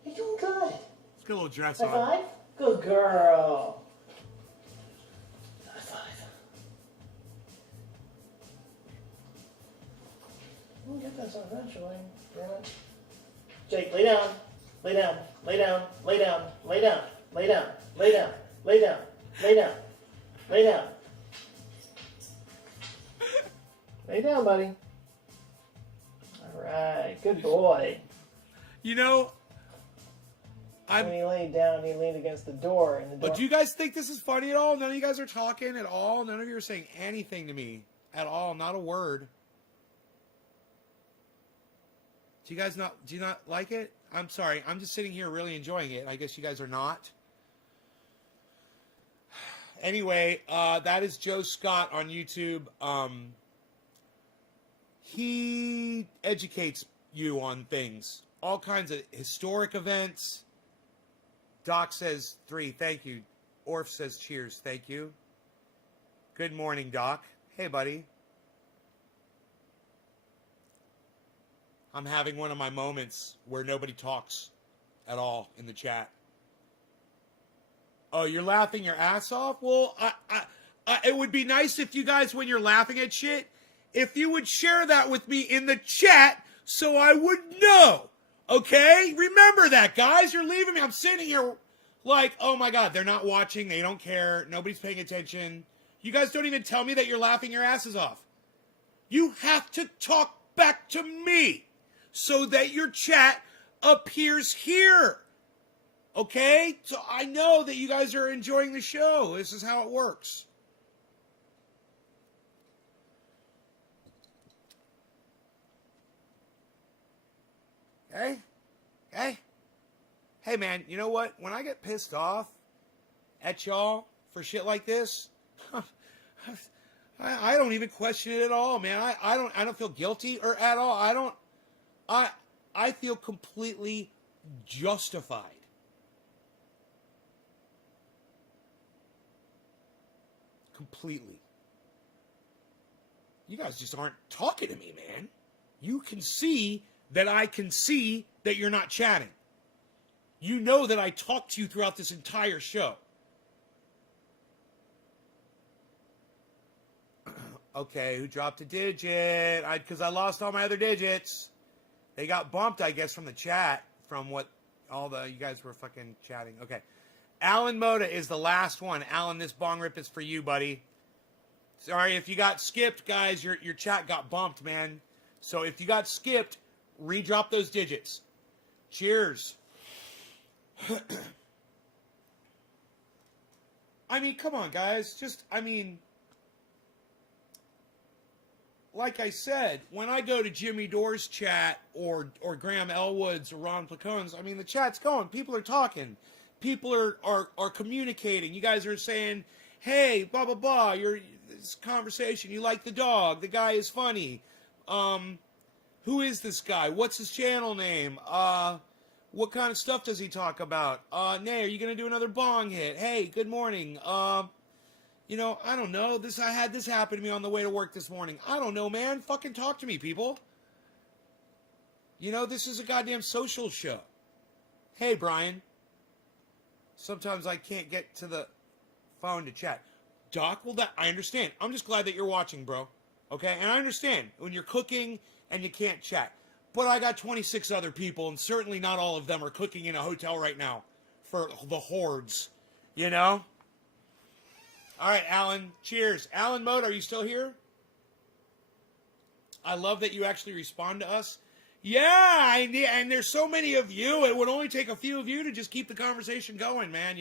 You're doing good. Let's get a little dress High on. five. Good girl. High five. We'll get this eventually. Damn it. Jake, lay down. Lay down. Lay down. Lay down. Lay down. Lay down. Lay down. Lay down. Lay down. Lay down. Lay down, buddy. All right. Good boy. You know, When he laid down, he leaned against the door, and the door. But do you guys think this is funny at all? None of you guys are talking at all. None of you are saying anything to me at all. Not a word. Do you not like it? I'm sorry. I'm just sitting here really enjoying it. I guess you guys are not. Anyway, that is Joe Scott on YouTube. He educates you on things. All kinds of historic events. Doc says 3, thank you. Orf says cheers, thank you. Good morning, Doc. Hey, buddy. I'm having one of my moments where nobody talks at all in the chat. Oh, you're laughing your ass off? Well, it would be nice if you guys, when you're laughing at shit, if you would share that with me in the chat so I would know. Okay? Remember that, guys. You're leaving me. I'm sitting here like, oh my God, they're not watching. They don't care. Nobody's paying attention. You guys don't even tell me that you're laughing your asses off. You have to talk back to me so that your chat appears here. Okay? So I know that you guys are enjoying the show. This is how it works. Hey, man, you know what? When I get pissed off, at y'all for shit like this, I don't even question it at all, man. I don't feel guilty or at all. I feel completely justified. Completely. You guys just aren't talking to me, man. You can see that I can see that you're not chatting. You know that I talked to you throughout this entire show. Okay, who dropped a digit? Because I lost all my other digits. They got bumped, I guess, from the chat, from what you guys were fucking chatting. Okay. Alan Moda is the last one. Alan, this bong rip is for you, buddy. Sorry if you got skipped, guys. Your chat got bumped, man. So if you got skipped, redrop those digits. Cheers. I mean, come on, guys. Like I said, when I go to Jimmy Dore's chat or Graham Elwood's or Ron Placone's, I mean, the chat's going. People are talking. People are communicating. You guys are saying, hey, blah, blah, blah. This conversation. You like the dog. The guy is funny. Who is this guy? What's his channel name? What kind of stuff does he talk about? Nay, are you going to do another bong hit? Hey, good morning. I don't know. I had this happen to me on the way to work this morning. I don't know, man. Fucking talk to me, people. This is a goddamn social show. Hey, Brian. Sometimes I can't get to the phone to chat. Doc, I understand. I'm just glad that you're watching, bro. Okay? And I understand when you're cooking and you can't chat. But I got 26 other people, and certainly not all of them are cooking in a hotel right now for the hordes. All right, Alan. Cheers. Alan Moda, are you still here? I love that you actually respond to us. Yeah, and there's so many of you. It would only take a few of you to just keep the conversation going, man,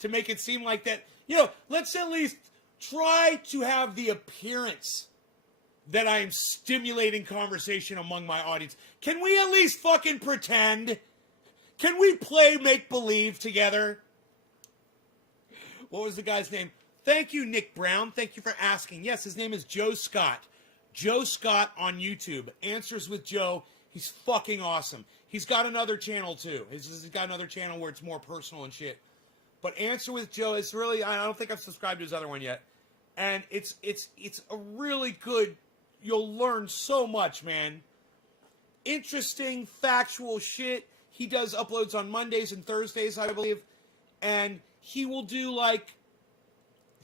to make it seem like that. Let's at least try to have the appearance that I am stimulating conversation among my audience. Can we at least fucking pretend? Can we play make-believe together? What was the guy's name? Thank you, Nick Brown. Thank you for asking. Yes, his name is Joe Scott. Joe Scott on YouTube. Answers with Joe. He's fucking awesome. He's got another channel, too. He's got another channel where it's more personal and shit. But Answer with Joe is really... I don't think I've subscribed to his other one yet. And it's a really good... You'll learn so much, man. Interesting, factual shit. He does uploads on Mondays and Thursdays, I believe. And he will do,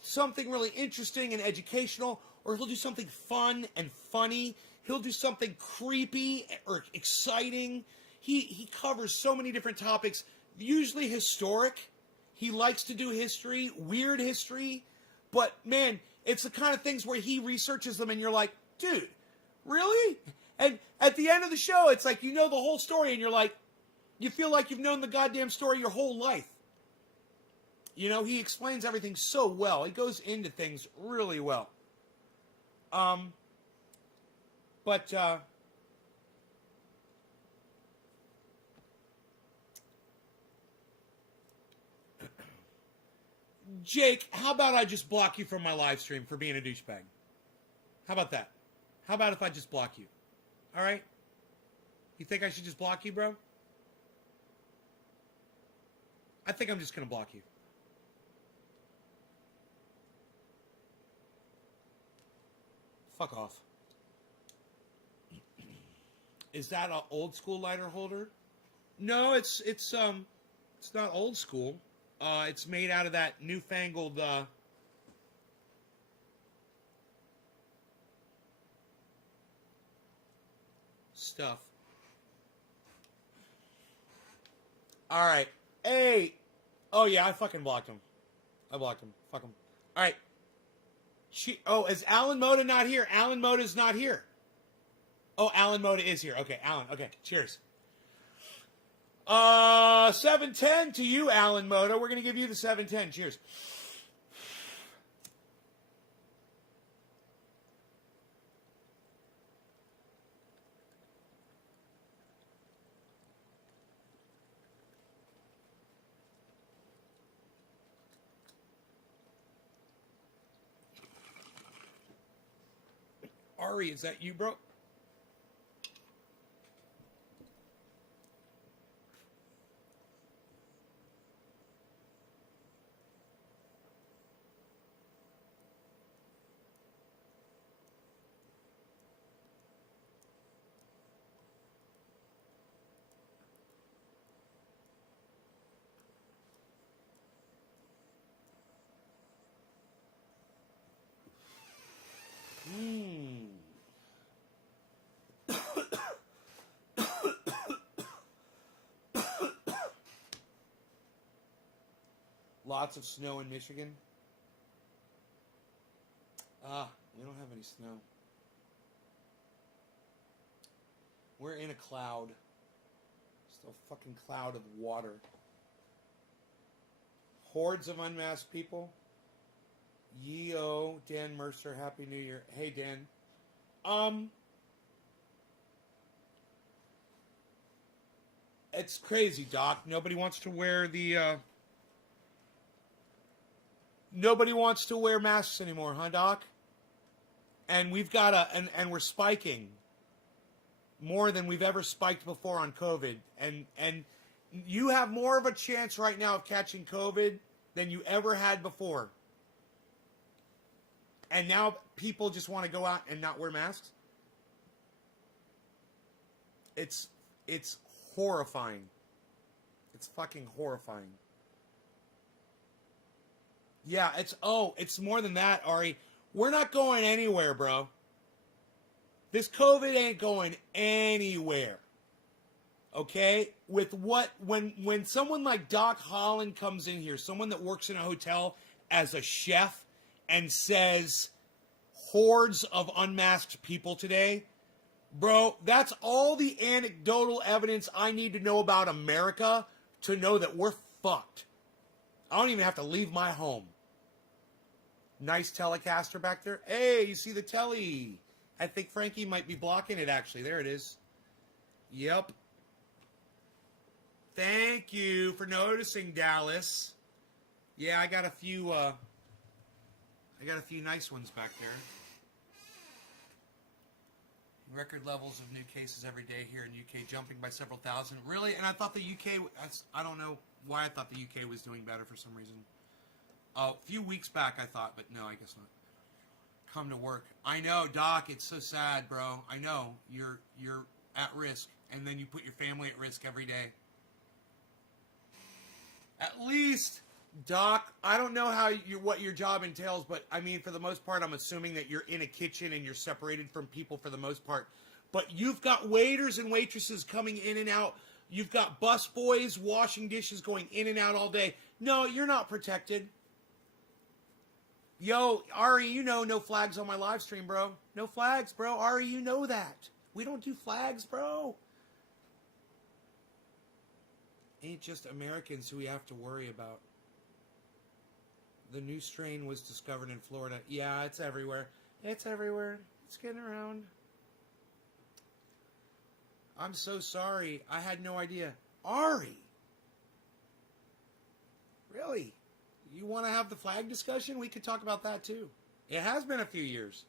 something really interesting and educational, or he'll do something fun and funny. He'll do something creepy or exciting. He covers so many different topics, usually historic. He likes to do history, weird history. But, man, it's the kind of things where he researches them and you're like, dude, really? And at the end of the show, it's like you know the whole story and you're like, you feel like you've known the goddamn story your whole life. He explains everything so well. He goes into things really well. Jake, how about I just block you from my live stream for being a douchebag? How about that? How about if I just block you? All right? You think I should just block you, bro? I think I'm just going to block you. Fuck off. Is that an old school lighter holder? No, it's not old school. It's made out of that newfangled stuff. All right. Hey. Oh yeah, I fucking blocked him. I blocked him. Fuck him. All right. Is Alan Moda not here? Alan Moda's not here. Oh, Alan Moda is here. Okay, Alan. Okay, cheers. 710 to you, Alan Moda. We're going to give you the 710. Cheers. Ari, is that you, bro? Lots of snow in Michigan. We don't have any snow. We're in a cloud. Just a fucking cloud of water. Hordes of unmasked people. Yo, Dan Mercer, Happy New Year. Hey, Dan. It's crazy, Doc. Nobody wants to wear the, Nobody wants to wear masks anymore, huh, Doc? And we've got and we're spiking more than we've ever spiked before on COVID. And you have more of a chance right now of catching COVID than you ever had before. And now people just want to go out and not wear masks. It's horrifying. It's fucking horrifying. Yeah, it's more than that, Ari. We're not going anywhere, bro. This COVID ain't going anywhere. Okay? When someone like Doc Holland comes in here, someone that works in a hotel as a chef and says hordes of unmasked people today, bro, that's all the anecdotal evidence I need to know about America to know that we're fucked. I don't even have to leave my home. Nice Telecaster back there. Hey, you see the telly. I think Frankie might be blocking it, actually. There it is. Yep. Thank you for noticing, Dallas. Yeah, I got a few nice ones back there. Record levels of new cases every day here in UK, jumping by several thousand. Really? And I thought the UK, I don't know why I thought the UK was doing better for some reason. A few weeks back I thought, but no, I guess not. Come to work. I know, Doc, it's so sad, bro. I know. You're at risk, and then you put your family at risk every day. At least, Doc, I don't know what your job entails, but I mean, for the most part, I'm assuming that you're in a kitchen and you're separated from people for the most part. But you've got waiters and waitresses coming in and out. You've got bus boys washing dishes going in and out all day. No, you're not protected. Yo, Ari, you know no flags on my live stream, bro. No flags, bro. Ari, you know that. We don't do flags, bro. Ain't just Americans who we have to worry about. The new strain was discovered in Florida. Yeah, it's everywhere. It's everywhere. It's getting around. I'm so sorry. I had no idea. Ari! Really? You want to have the flag discussion? We could talk about that too. It has been a few years.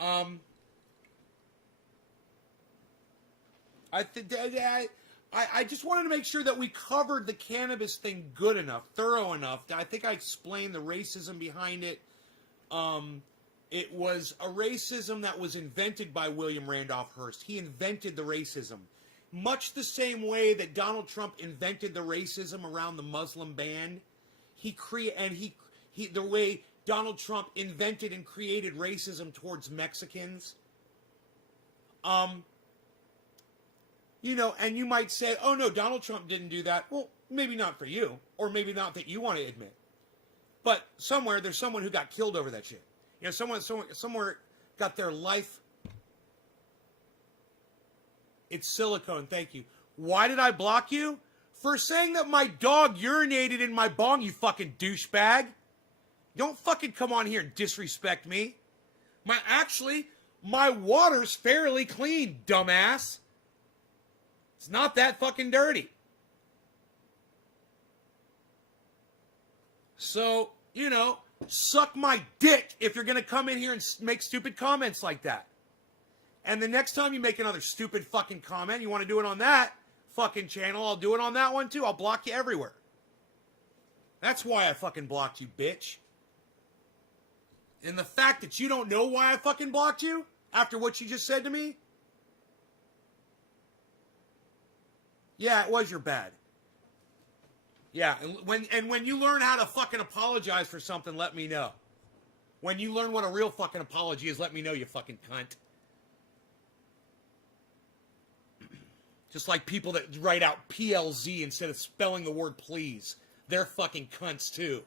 I just wanted to make sure that we covered the cannabis thing good enough, thorough enough. I think I explained the racism behind it. It was a racism that was invented by William Randolph Hearst. He invented the racism. Much the same way that Donald Trump invented the racism around the Muslim ban. The way Donald Trump invented and created racism towards Mexicans. You know, and you might say, oh no, Donald Trump didn't do that. Well, maybe not for you, or maybe not that you want to admit. But somewhere, there's someone who got killed over that shit. You know, someone somewhere got their life. It's silicone, thank you. Why did I block you? For saying that my dog urinated in my bong, you fucking douchebag. Don't fucking come on here and disrespect me. My water's fairly clean, dumbass. It's not that fucking dirty. So, you know, Suck my dick if you're going to come in here and make stupid comments like that. And the next time you make another stupid fucking comment, you want to do it on that fucking channel, I'll do it on that one too. I'll block you everywhere. That's why I fucking blocked you, bitch. And the fact that you don't know why I fucking blocked you after what you just said to me? Yeah, it was your bad. Yeah, and when you learn how to fucking apologize for something, let me know. When you learn what a real fucking apology is, let me know, you fucking cunt. Just like people that write out PLZ instead of spelling the word please. They're fucking cunts too.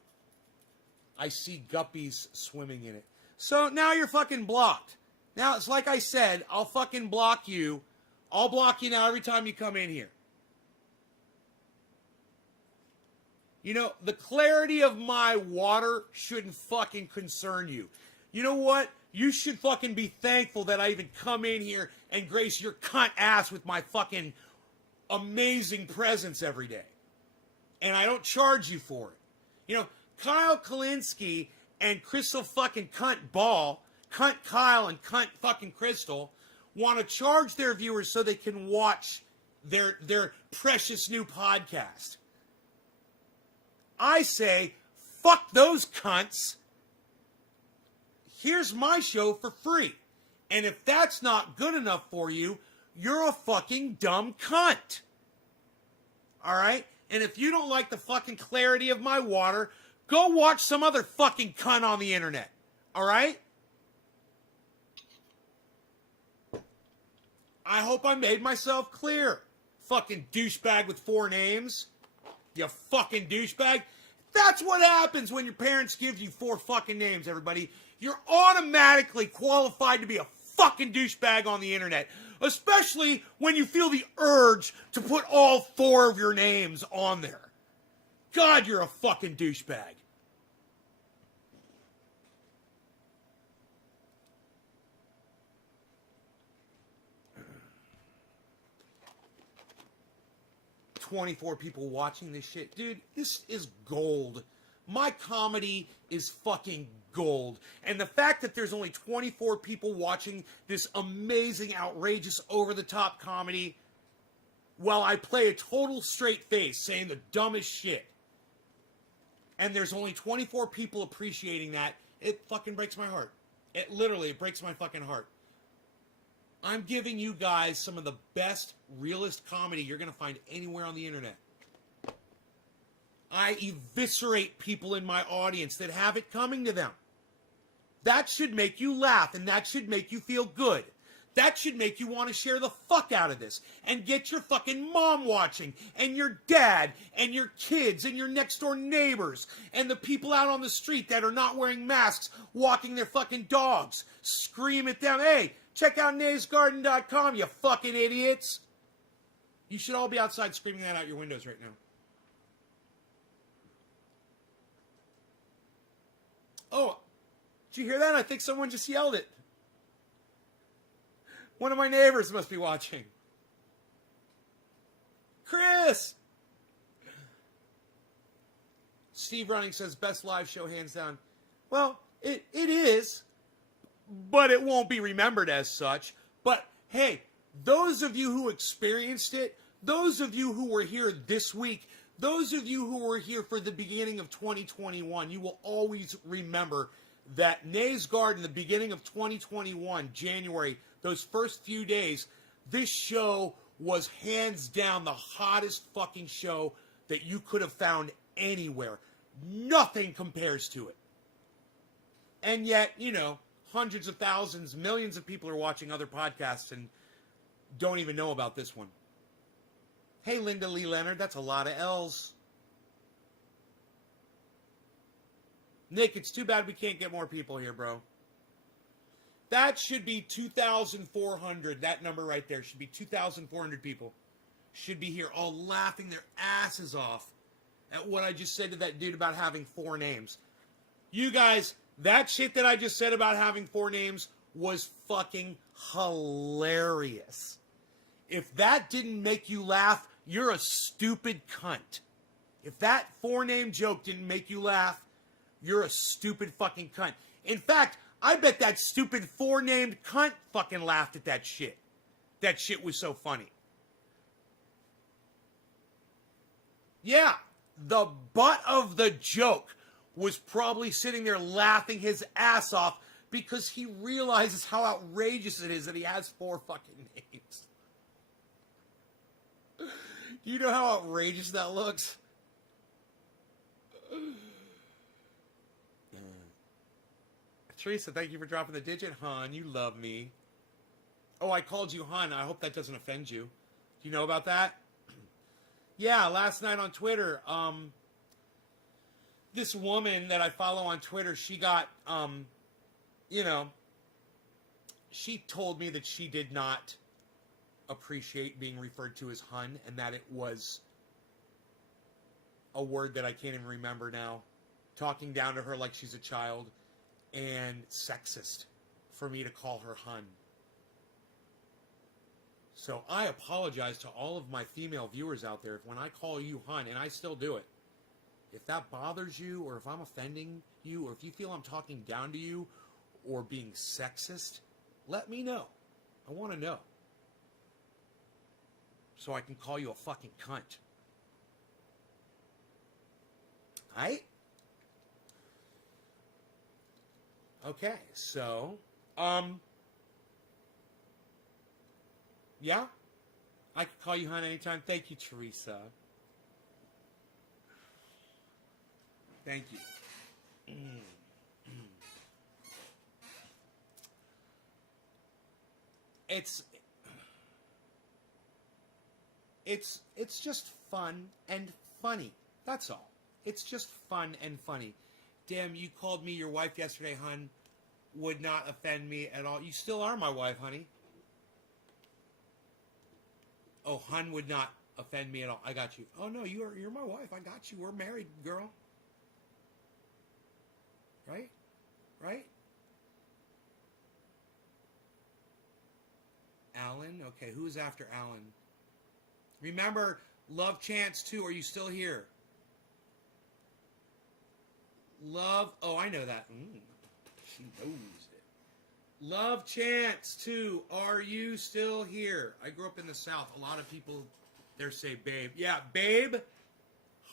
I see guppies swimming in it. So now you're fucking blocked. Now, it's like I said, I'll fucking block you. I'll block you now every time you come in here. You know, the clarity of my water shouldn't fucking concern you. You know what? You should fucking be thankful that I even come in here and grace your cunt ass with my fucking amazing presence every day. And I don't charge you for it. You know, Kyle Kalinske and Crystal fucking cunt Ball, cunt Kyle and cunt fucking Crystal, want to charge their viewers so they can watch their precious new podcast. I say, fuck those cunts. Here's my show for free. And if that's not good enough for you, you're a fucking dumb cunt. All right? And if you don't like the fucking clarity of my water, go watch some other fucking cunt on the internet. All right? I hope I made myself clear. Fucking douchebag with 4 names. You fucking douchebag. That's what happens when your parents give you 4 fucking names, everybody. You're automatically qualified to be a fucking douchebag on the internet. Especially when you feel the urge to put all 4 of your names on there. God, you're a fucking douchebag. "24 people watching this shit." Dude, this is gold. My comedy is fucking gold. And the fact that there's only 24 people watching this amazing, outrageous, over-the-top comedy while I play a total straight face saying the dumbest shit, and there's only 24 people appreciating that, it fucking breaks my heart. It literally breaks my fucking heart. I'm giving you guys some of the best, realist comedy you're going to find anywhere on the internet. I eviscerate people in my audience that have it coming to them. That should make you laugh, and that should make you feel good. That should make you want to share the fuck out of this and get your fucking mom watching, and your dad, and your kids, and your next door neighbors, and the people out on the street that are not wearing masks walking their fucking dogs. Scream at them, "Hey, check out naysgarden.com, you fucking idiots." You should all be outside screaming that out your windows right now. Oh, did you hear that? I think someone just yelled it. One of my neighbors must be watching. Chris! Steve Running says, best live show hands down. Well, it is, but it won't be remembered as such. But hey, those of you who experienced it, those of you who were here this week, those of you who were here for the beginning of 2021, you will always remember that Nays Garden, the beginning of 2021, January, those first few days, this show was hands down the hottest fucking show that you could have found anywhere. Nothing compares to it. And yet, you know, hundreds of thousands, millions of people are watching other podcasts and don't even know about this one. Hey, Linda Lee Leonard, that's a lot of L's. Nick, it's too bad we can't get more people here, bro. That should be 2,400. That number right there should be 2,400 people. Should be here all laughing their asses off at what I just said to that dude about having 4 names. You guys, that shit that I just said about having 4 names was fucking hilarious. If that didn't make you laugh, you're a stupid cunt. If that 4-name joke didn't make you laugh, You're a stupid fucking cunt. In fact, I bet that stupid four-named cunt fucking laughed at that shit. That shit was so funny. Yeah, the butt of the joke was probably sitting there laughing his ass off because he realizes how outrageous it is that he has four fucking names. Do you know how outrageous that looks? Teresa, thank you for dropping the digit. Hun, you love me. Oh, I called you Hun. I hope that doesn't offend you. Do you know about that? Yeah, last night on Twitter, this woman that I follow on Twitter, she got, she told me that she did not appreciate being referred to as Hun, and that it was a word that I can't even remember now, talking down to her like she's a child, and sexist for me to call her Hun. So I apologize to all of my female viewers out there if when I call you Hun, and I still do it, if that bothers you, or if I'm offending you, or if you feel I'm talking down to you, or being sexist, let me know. I want to know. So I can call you a fucking cunt. Aight? Okay, so, yeah, I can call you Hun anytime. Thank you, Teresa. Thank you. It's just fun and funny. That's all. It's just fun and funny. Damn, you called me your wife yesterday, Hun. Would not offend me at all. You still are my wife, honey. Oh, Hun would not offend me at all. I got you. Oh no, you're my wife. I got you. We're married, girl. Right? Right? Alan? Okay, who's after Alan? Remember, Love Chance too. Are you still here? Love. Oh, I know that. She knows it. Love Chance too. Are you still here? I grew up in the South. A lot of people there say babe. Yeah, babe,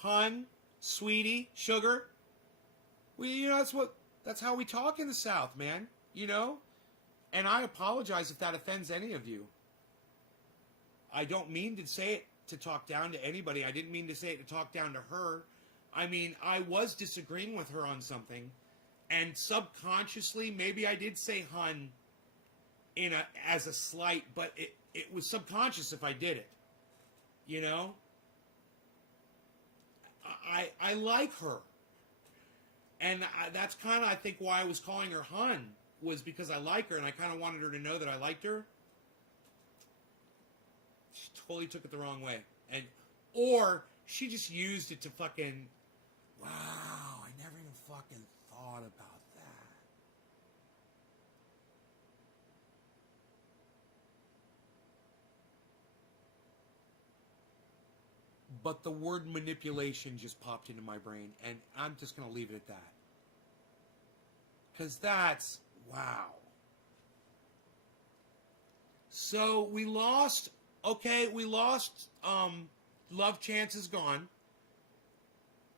hun, sweetie, sugar. That's how we talk in the South, man. You know? And I apologize if that offends any of you. I don't mean to say it to talk down to anybody. I didn't mean to say it to talk down to her. I mean, I was disagreeing with her on something, and subconsciously, maybe I did say hun as a slight, but it was subconscious if I did it. You know? I like her. And that's kind of, I think, why I was calling her hun, was because I like her, and I kind of wanted her to know that I liked her. She totally took it the wrong way. Or she just used it to fucking, wow, I never even fucking thought about that. But the word manipulation just popped into my brain, and I'm just going to leave it at that. Because that's, wow. So we lost, Love Chance is gone.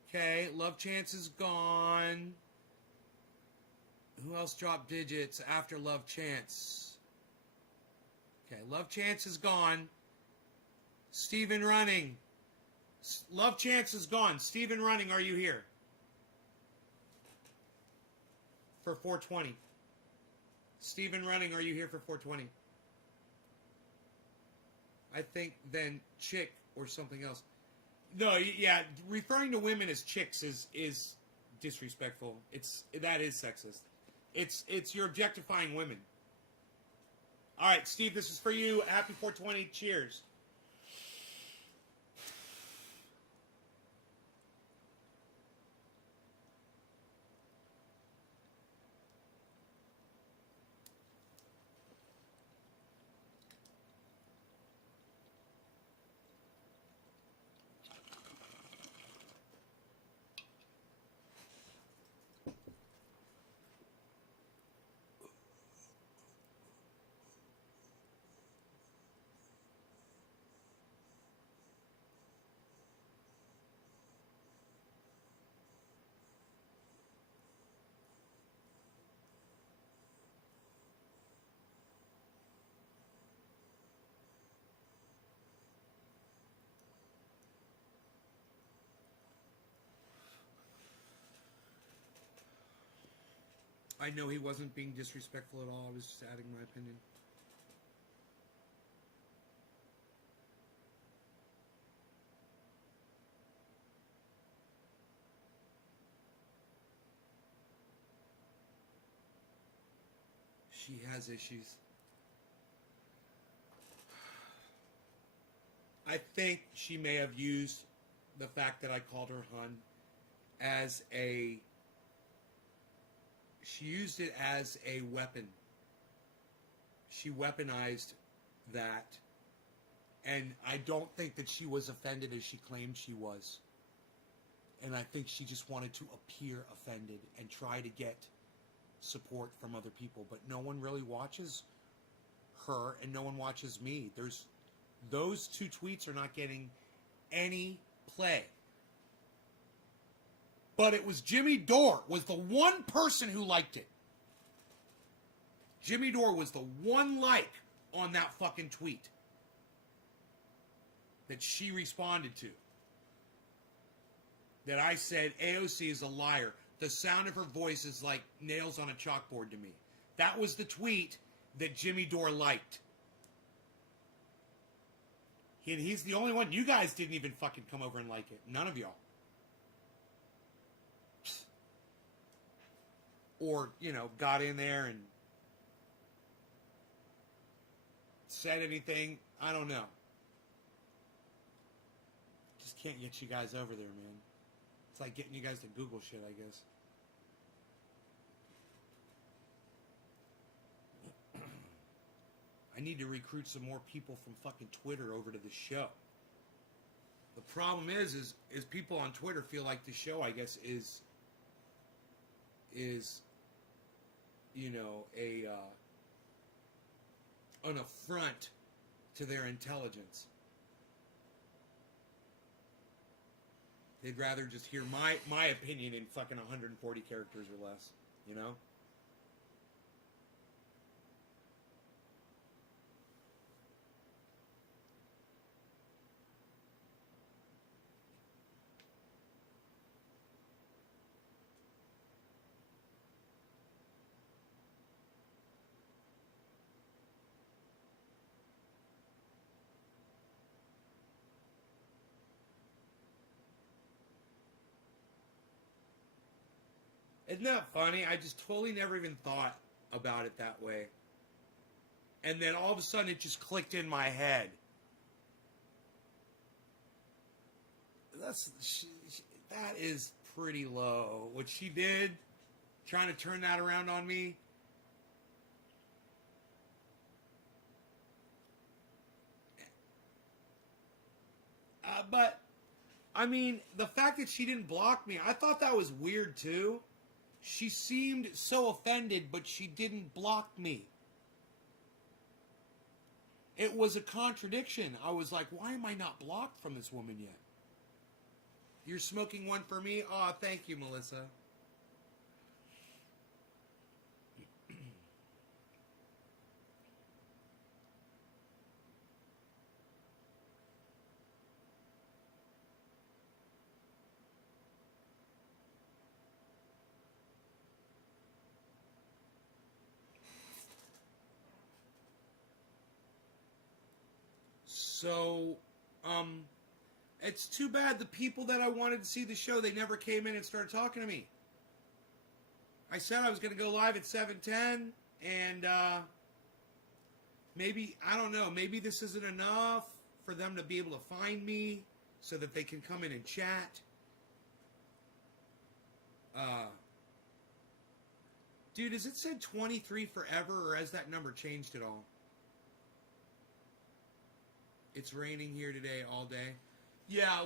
Okay, Love Chance is gone. Who else dropped digits after Love Chance? Okay, Love Chance is gone. Steven Running. Love Chance is gone. Steven Running, are you here? For 420. Steven Running, are you here for 420? I think then chick or something else. No, yeah, referring to women as chicks is disrespectful. That is sexist. It's you're objectifying women. All right, Steve, this is for you. Happy 420. Cheers. I know he wasn't being disrespectful at all. I was just adding my opinion. She has issues. I think she may have used the fact that I called her hun as a... She used it as a weapon. She weaponized that. And I don't think that she was offended as she claimed she was. And I think she just wanted to appear offended and try to get support from other people. But no one really watches her and no one watches me. Those two tweets are not getting any play. But it was Jimmy Dore was the one person who liked it. Jimmy Dore was the one like on that fucking tweet that she responded to. That I said AOC is a liar. The sound of her voice is like nails on a chalkboard to me. That was the tweet that Jimmy Dore liked. He's the only one. You guys didn't even fucking come over and like it. None of y'all. Or, got in there and said anything. I don't know. Just can't get you guys over there, man. It's like getting you guys to Google shit, I guess. I need to recruit some more people from fucking Twitter over to the show. The problem is people on Twitter feel like the show, I guess, is an affront to their intelligence. They'd rather just hear my opinion in fucking 140 characters or less, Isn't that funny? I just totally never even thought about it that way. And then all of a sudden it just clicked in my head. That is pretty low. What she did, trying to turn that around on me. But, I mean, the fact that she didn't block me, I thought that was weird too. She seemed so offended, but she didn't block me. It was a contradiction. I was like, why am I not blocked from this woman yet? You're smoking one for me? Aw, thank you, Melissa. So, it's too bad the people that I wanted to see the show, they never came in and started talking to me. I said I was going to go live at 7:10, and maybe, I don't know, maybe this isn't enough for them to be able to find me so that they can come in and chat. Dude, has it said 23 forever, or has that number changed at all? It's raining here today all day. Yeah,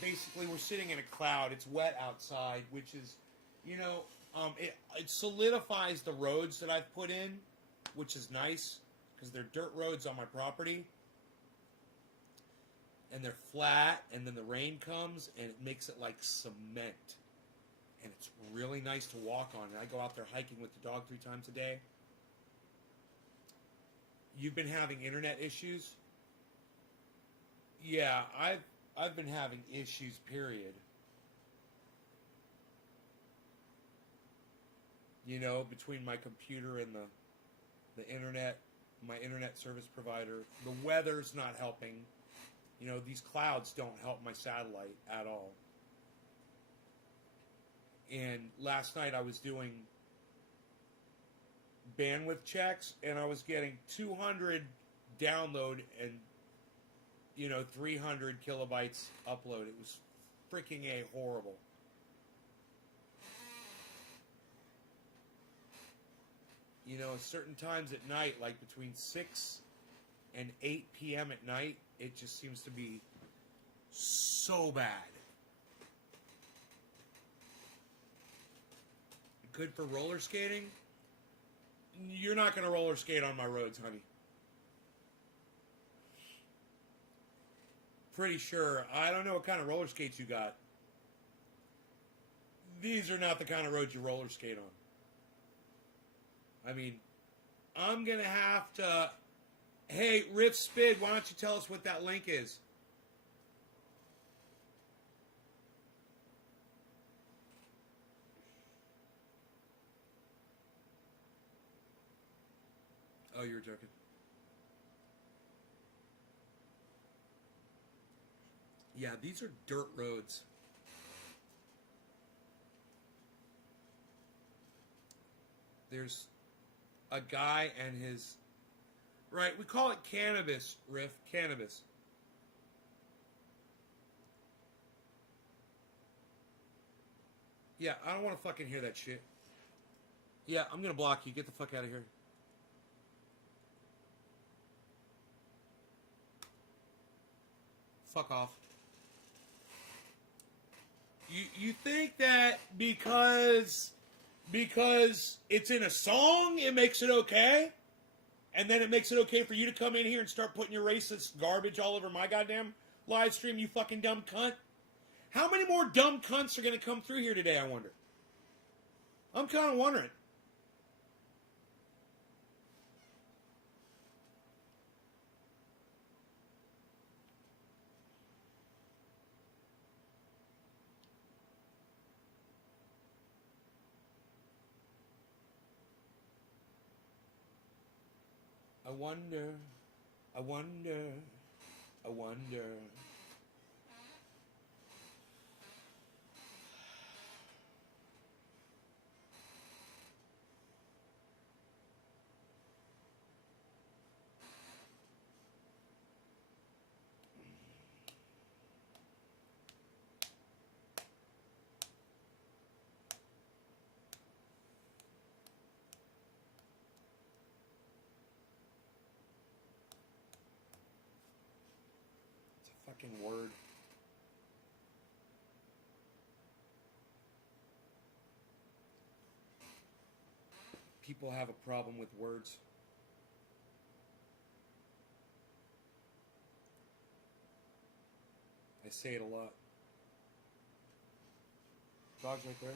basically we're sitting in a cloud. It's wet outside, which is, it solidifies the roads that I've put in, which is nice, because they're dirt roads on my property. And they're flat, and then the rain comes, and it makes it like cement. And it's really nice to walk on. And I go out there hiking with the dog 3 times a day. You've been having internet issues? Yeah, I've been having issues, period. You know, between my computer and the internet, my internet service provider, the weather's not helping. You know, these clouds don't help my satellite at all. And last night I was doing bandwidth checks, and I was getting 200 download and, you know, 300 kilobytes upload. It was freaking horrible. You know, certain times at night, like between 6 and 8 p.m. at night, it just seems to be so bad. Good for roller skating? You're not going to roller skate on my roads, honey. Pretty sure. I don't know what kind of roller skates you got. These are not the kind of roads you roller skate on. I mean, I'm going to have to... Hey, Riff Spid, why don't you tell us what that link is? Oh, you were joking. Yeah, these are dirt roads. There's a guy and his... Right, we call it Cannabis, Riff. Cannabis. Yeah, I don't want to fucking hear that shit. Yeah, I'm gonna block you. Get the fuck out of here. Fuck off. You think that because it's in a song, it makes it okay? And then it makes it okay for you to come in here and start putting your racist garbage all over my goddamn live stream, you fucking dumb cunt? How many more dumb cunts are going to come through here today, I wonder? I'm kind of wondering. I wonder, I wonder, I wonder. Fucking word. People have a problem with words. I say it a lot. Dog's right there.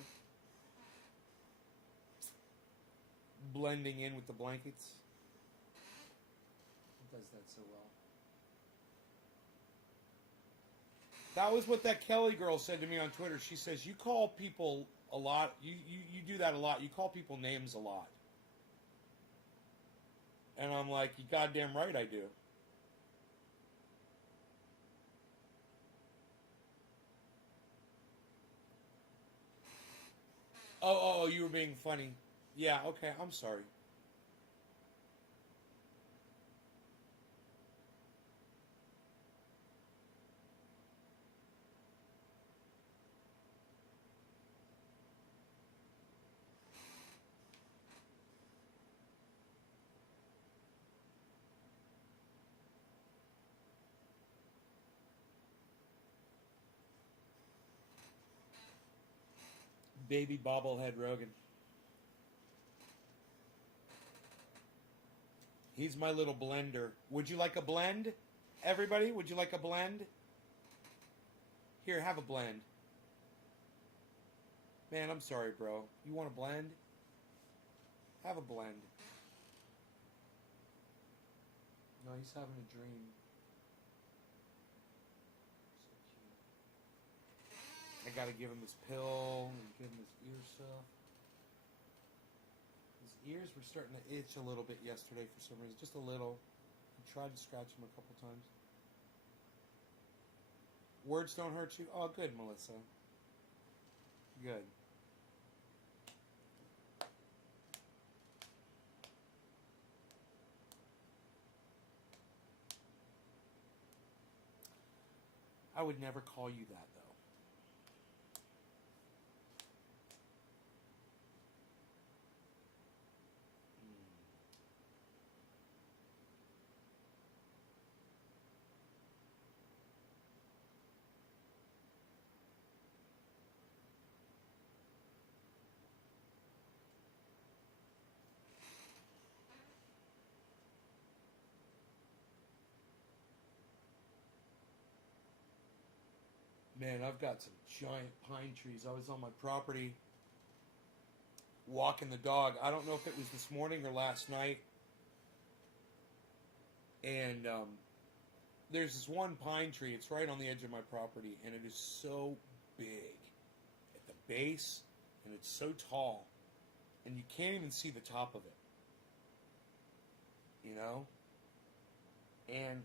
Blending in with the blankets. It does that so well. That was what that Kelly girl said to me on Twitter. She says, you call people a lot. You do that a lot. You call people names a lot. And I'm like, you goddamn right I do. Oh, you were being funny. Yeah, okay, I'm sorry. Baby bobblehead Rogan. He's my little blender. Would you like a blend? Everybody, would you like a blend? Here, have a blend. Man, I'm sorry, bro. You want a blend? Have a blend. No, he's having a dream. So cute. I gotta give him his pill and give him his ear stuff. ears were starting to itch a little bit yesterday for some reason, just a little. I tried to scratch them a couple times. Words don't hurt you? Oh, good, Melissa. Good. I would never call you that, though. Man, I've got some giant pine trees. I was on my property walking the dog. I don't know if it was this morning or last night. And there's this one pine tree. It's right on the edge of my property. And it is so big at the base. And it's so tall. And you can't even see the top of it. You know? And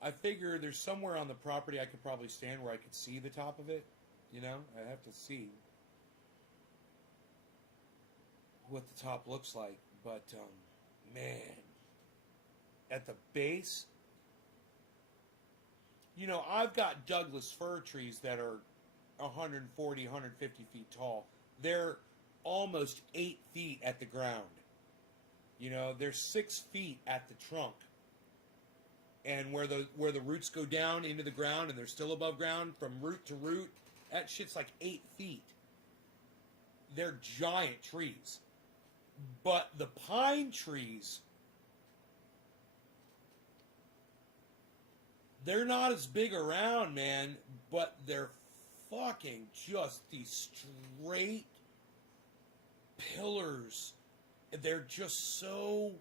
I figure there's somewhere on the property I could probably stand where I could see the top of it. You know, I have to see what the top looks like. But, man, at the base, you know, I've got Douglas fir trees that are 140, 150 feet tall. They're almost 8 feet at the ground. You know, they're 6 feet at the trunk. And where the roots go down into the ground and they're still above ground from root to root, that shit's like 8 feet. They're giant trees. But the pine trees, they're not as big around, man, but they're fucking just these straight pillars. They're just so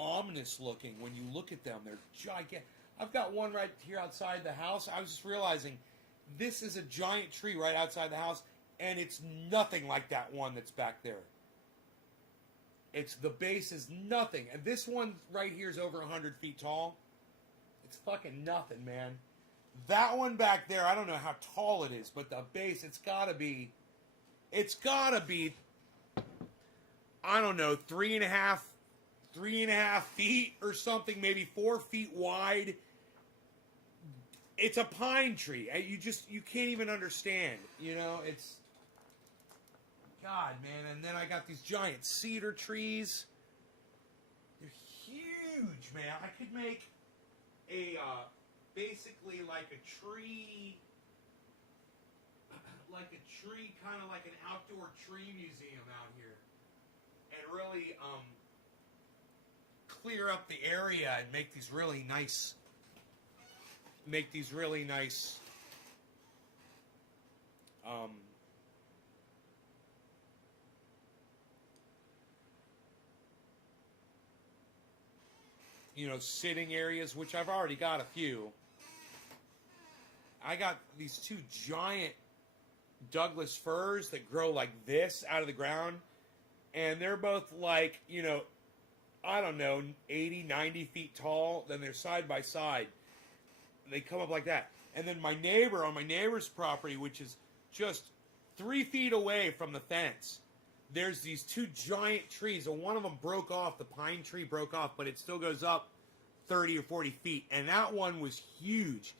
ominous looking when you look at them. They're gigantic. I've got one right here outside the house. I was just realizing this is a giant tree right outside the house, and it's nothing like that one that's back there. It's the base is nothing, and this one right here is over 100 feet tall. It's fucking nothing, man. That one back there, I don't know how tall it is, but the base, it's gotta be, I don't know, 3.5 feet or something, maybe 4 feet wide. It's a pine tree. You can't even understand. You know, it's, God, man. And then I got these giant cedar trees. They're huge, man. I could make basically like a tree, kind of like an outdoor tree museum out here. And really, clear up the area and make these really nice sitting areas, which I've already got a few. I got these two giant Douglas firs that grow like this out of the ground, and they're both like, I don't know, 80, 90 feet tall. Then they're side by side. They come up like that. And then my neighbor's property, which is just 3 feet away from the fence, there's these two giant trees. And one of them broke off. The pine tree broke off, but it still goes up 30 or 40 feet. And that one was huge,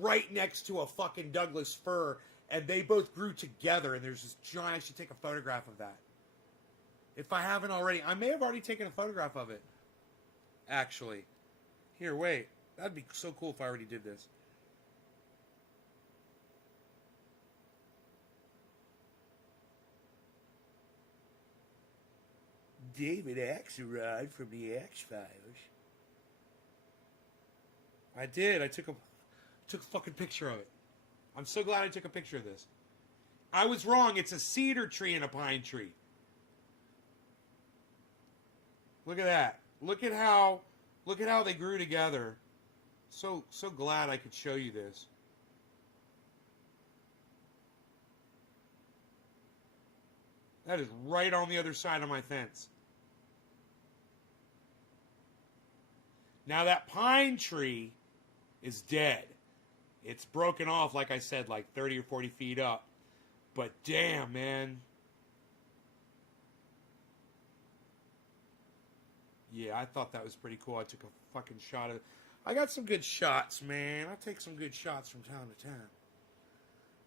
right next to a fucking Douglas fir. And they both grew together. And there's this giant, I should take a photograph of that. If I haven't already, I may have already taken a photograph of it. Actually. Here, wait. That'd be so cool if I already did this. David Axelrod from the X-Files. I did. I took a fucking picture of it. I'm so glad I took a picture of this. I was wrong. It's a cedar tree and a pine tree. Look at that. Look at how they grew together. So glad I could show you this. That is right on the other side of my fence. Now that pine tree is dead. It's broken off, like I said, like 30 or 40 feet up. But damn, man. Yeah, I thought that was pretty cool. I took a fucking shot of it. I got some good shots, man. I take some good shots from time to time.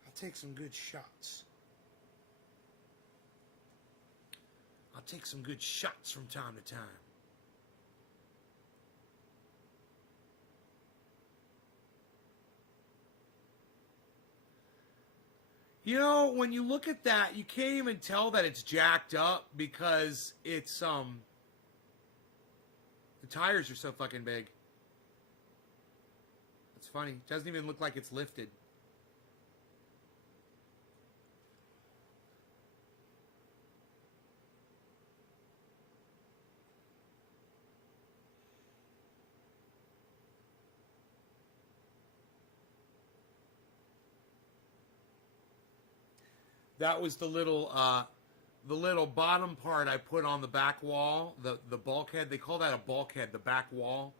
I'll take some good shots. I'll take some good shots from time to time. You know, when you look at that, you can't even tell that it's jacked up because it's, the tires are so fucking big. It's funny. It doesn't even look like it's lifted. That was the little bottom part I put on the back wall, the bulkhead. They call that a bulkhead, the back wall.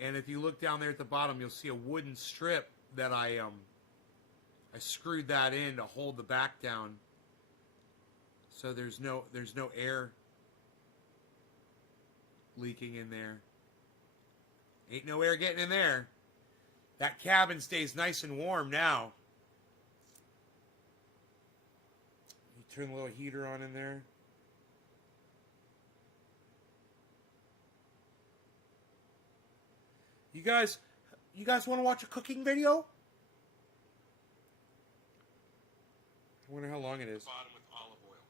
And if you look down there at the bottom, you'll see a wooden strip that I screwed that in to hold the back down. So there's no air leaking in there. Ain't no air getting in there. That cabin stays nice and warm now. Turn the little heater on in there. You guys want to watch a cooking video? I wonder how long it is. Bottom with olive oil.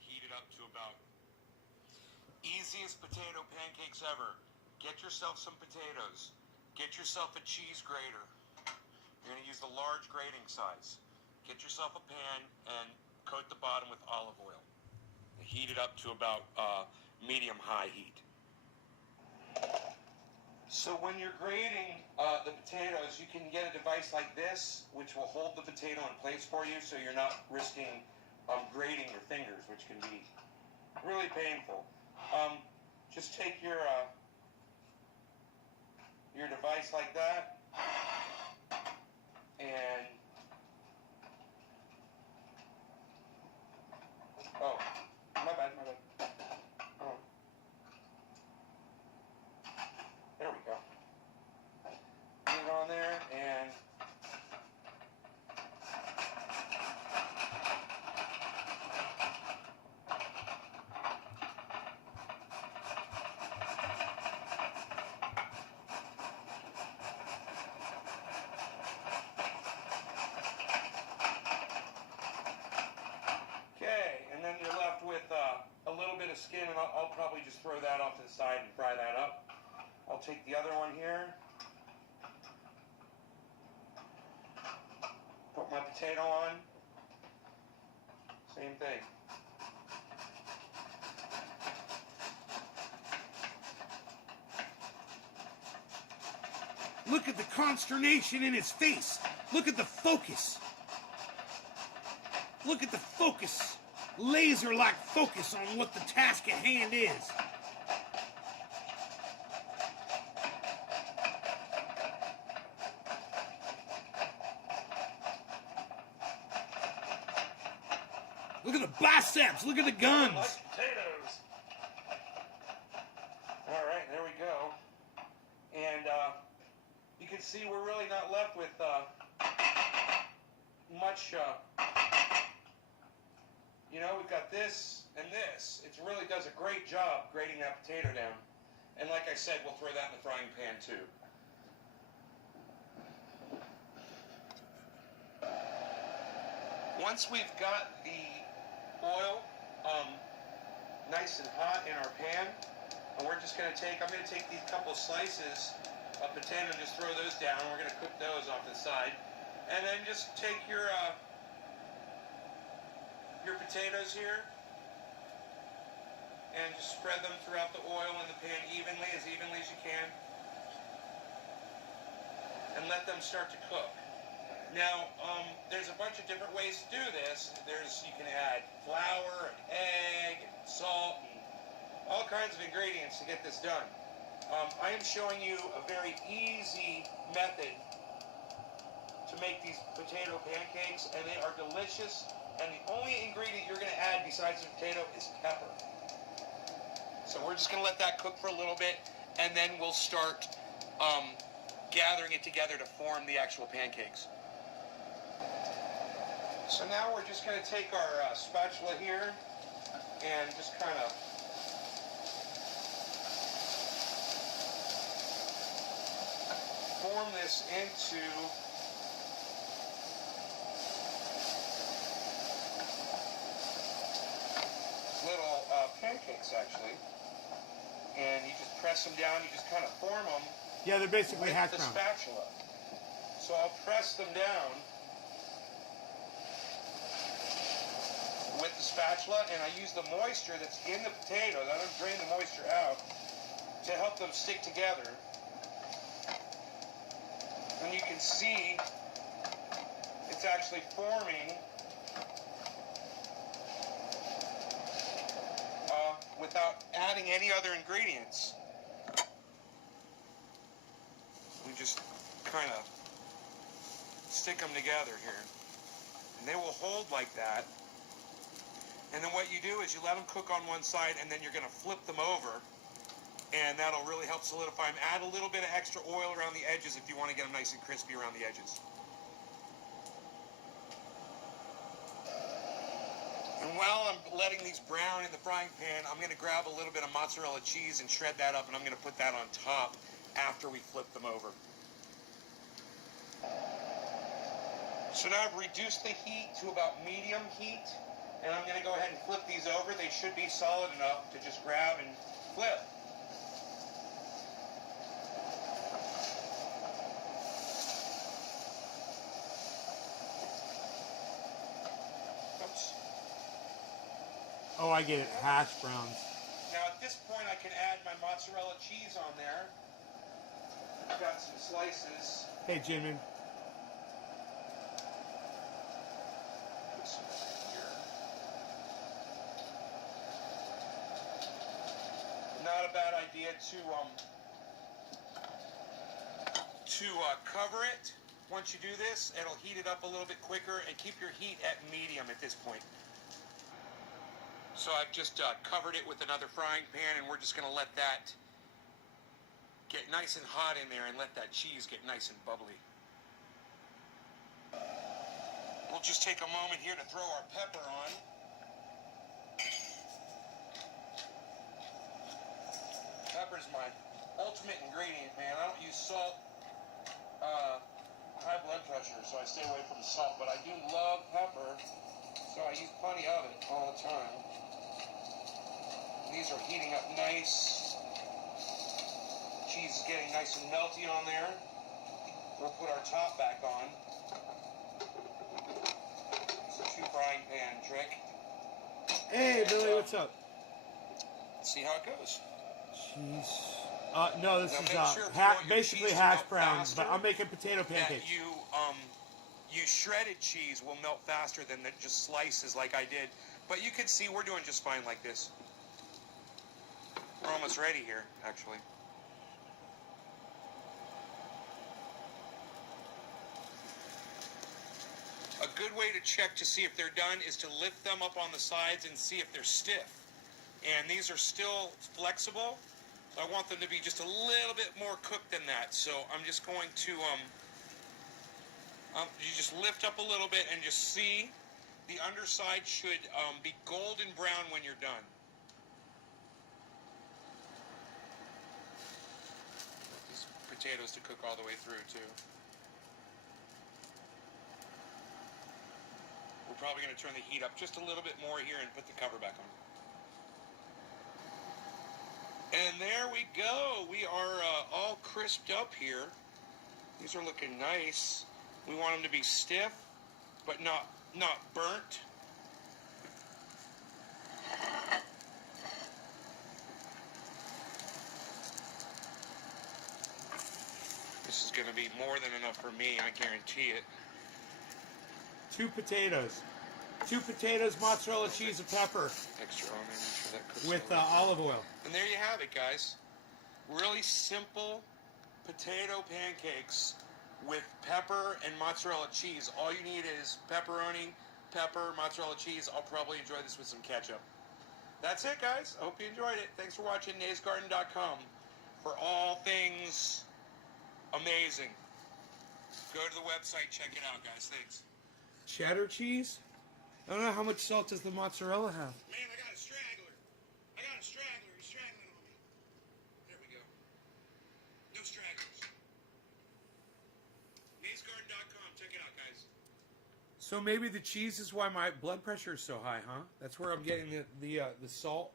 Heat it up to about easiest potato pancakes ever. Get yourself some potatoes. Get yourself a cheese grater. You're going to use the large grating size. Get yourself a pan and coat the bottom with olive oil. Heat it up to about medium-high heat. So when you're grating the potatoes, you can get a device like this, which will hold the potato in place for you, so you're not risking grating your fingers, which can be really painful. Just take your device like that, and oh, my bad. Oh. There we go. Put it on there, and skin, and I'll probably just throw that off to the side and fry that up. I'll take the other one here, put my potato on, same thing. Look at the consternation in his face. Look at the focus. Look at the focus. Laser-like focus on what the task at hand is. Look at the biceps. Look at the guns. Like potatoes. All right, there we go. And you can see we're really not left with much. You know, we've got this and this. It really does a great job grating that potato down. And like I said, we'll throw that in the frying pan too. Once we've got the oil nice and hot in our pan, and I'm going to take these couple slices of potato and just throw those down. We're going to cook those off to the side. And then just take your potatoes here and just spread them throughout the oil in the pan evenly as you can, and let them start to cook. Now, there's a bunch of different ways to do this. You can add flour, and egg, and salt, and all kinds of ingredients to get this done. I am showing you a very easy method to make these potato pancakes, and they are delicious. And the only ingredient you're going to add besides the potato is pepper. So we're just going to let that cook for a little bit, and then we'll start gathering it together to form the actual pancakes. So now we're just going to take our spatula here and just kind of form this into little pancakes, actually. And you just press them down, you just kind of form them. Yeah, they're basically with hash the browns. spatula. So I'll press them down with the spatula, and I use the moisture that's in the potatoes. I don't drain the moisture out to help them stick together. And you can see it's actually forming without adding any other ingredients. We just kind of stick them together here. And they will hold like that. And then what you do is you let them cook on one side, and then you're going to flip them over. And that'll really help solidify them. Add a little bit of extra oil around the edges if you want to get them nice and crispy around the edges. And while I'm letting these brown in the frying pan, I'm going to grab a little bit of mozzarella cheese and shred that up, and I'm going to put that on top after we flip them over. So now I've reduced the heat to about medium heat, and I'm going to go ahead and flip these over. They should be solid enough to just grab and flip. Oops. Oh, I get it. Hash browns. Now at this point I can add my mozzarella cheese on there. I've got some slices. Hey, Jimmy. Put some here. Not a bad idea to cover it. Once you do this, it'll heat it up a little bit quicker, and keep your heat at medium at this point. So I've just covered it with another frying pan, and we're just going to let that get nice and hot in there and let that cheese get nice and bubbly. We'll just take a moment here to throw our pepper on. Pepper's my ultimate ingredient, man. I don't use salt. High blood pressure, so I stay away from the salt, but I do love pepper, so I use plenty of it all the time. These are heating up nice. Cheese is getting nice and melty on there. We'll put our top back on. It's a 2 frying pan trick. Hey, Billy, what's up? See how it goes. Cheese. No, this Now is make sure if you want your basically cheese to hash melt browns, but faster, I'm making potato that pancakes. you shredded cheese will melt faster than just slices like I did. But you can see we're doing just fine like this. We're almost ready here, actually. A good way to check to see if they're done is to lift them up on the sides and see if they're stiff. And these are still flexible. I want them to be just a little bit more cooked than that. So I'm just going to, you just lift up a little bit and just see the underside should be golden brown when you're done. Want these potatoes to cook all the way through too. We're probably going to turn the heat up just a little bit more here and put the cover back on. And there we go. We are all crisped up here. These are looking nice. We want them to be stiff, but not burnt. This is going to be more than enough for me, I guarantee it. 2 potatoes. 2 potatoes, mozzarella cheese, and pepper Extra onion for that cooks with already. olive oil. And there you have it, guys. Really simple potato pancakes with pepper and mozzarella cheese. All you need is pepperoni, pepper, mozzarella cheese. I'll probably enjoy this with some ketchup. That's it, guys. I hope you enjoyed it. Thanks for watching naysgarden.com for all things amazing. Go to the website, check it out, guys. Thanks. Cheddar cheese? I don't know, how much salt does the mozzarella have? Man, I got a straggler. He's straggling on me. There we go. No stragglers. naysgarden.com. Check it out, guys. So maybe the cheese is why my blood pressure is so high, huh? That's where I'm getting the salt.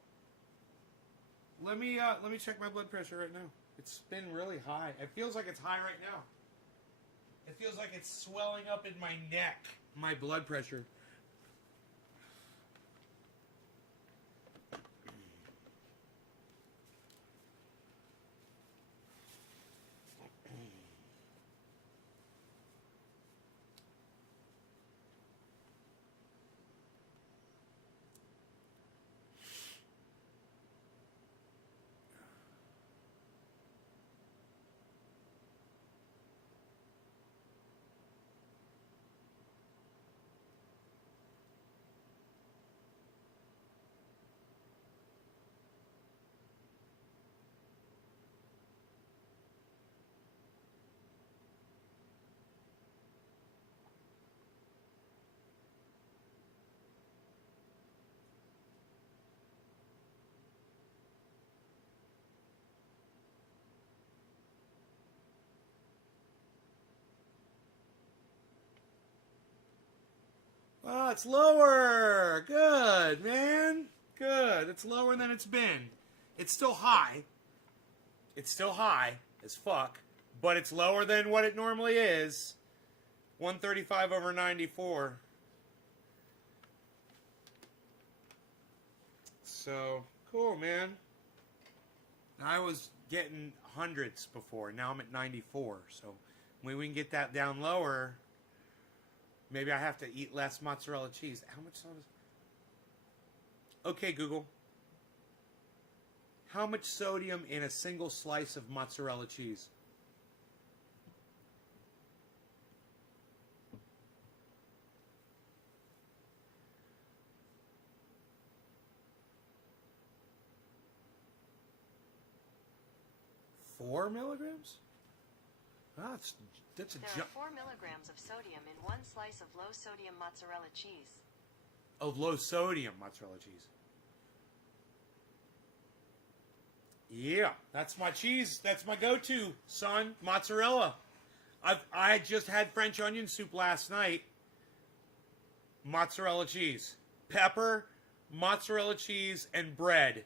Let me check my blood pressure right now. It's been really high. It feels like it's high right now. It feels like it's swelling up in my neck. My blood pressure. Oh, it's lower. Good, man. Good. It's lower than it's been. It's still high. It's still high as fuck, but it's lower than what it normally is. 135 over 94. So, cool, man. I was getting hundreds before. Now I'm at 94. So, when we can get that down lower, maybe I have to eat less mozzarella cheese. How much salt is... Okay, Google. How much sodium in a single slice of mozzarella cheese? Four milligrams? Ah, that's a There jump. are 4 milligrams of sodium in one slice of low-sodium mozzarella cheese. Of low sodium mozzarella cheese. Yeah, that's my cheese. That's my go-to, son. Mozzarella. I just had French onion soup last night. Mozzarella cheese, pepper, mozzarella cheese, and bread.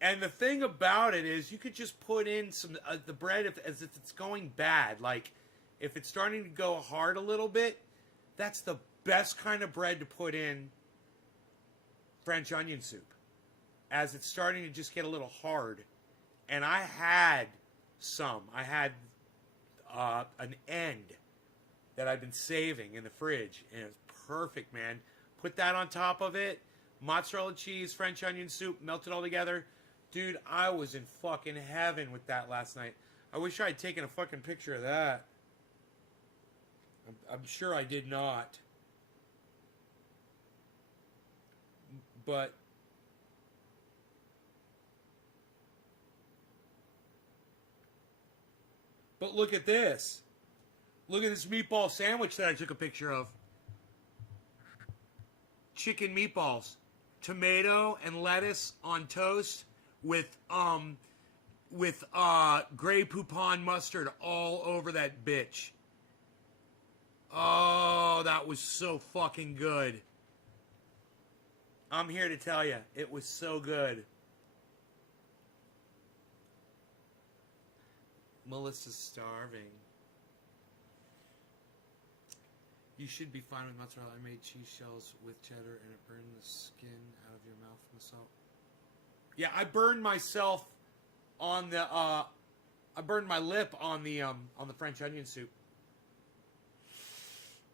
And the thing about it is, you could just put in some the bread as if it's going bad. Like, if it's starting to go hard a little bit, that's the best kind of bread to put in French onion soup, as it's starting to just get a little hard. And I had some. I had an end that I've been saving in the fridge, and it's perfect, man. Put that on top of it, mozzarella cheese, French onion soup, melt it all together. Dude, I was in fucking heaven with that last night. I wish I had taken a fucking picture of that. I'm sure I did not. But look at this. Look at this meatball sandwich that I took a picture of. Chicken meatballs. Tomato and lettuce on toast with Grey Poupon mustard all over that bitch. Oh, that was so fucking good. I'm here to tell you, it was so good. Melissa's starving. You should be fine with mozzarella. I made cheese shells with cheddar and it burned the skin out of your mouth from the salt. Yeah, I burned myself on the I burned my lip on the French onion soup.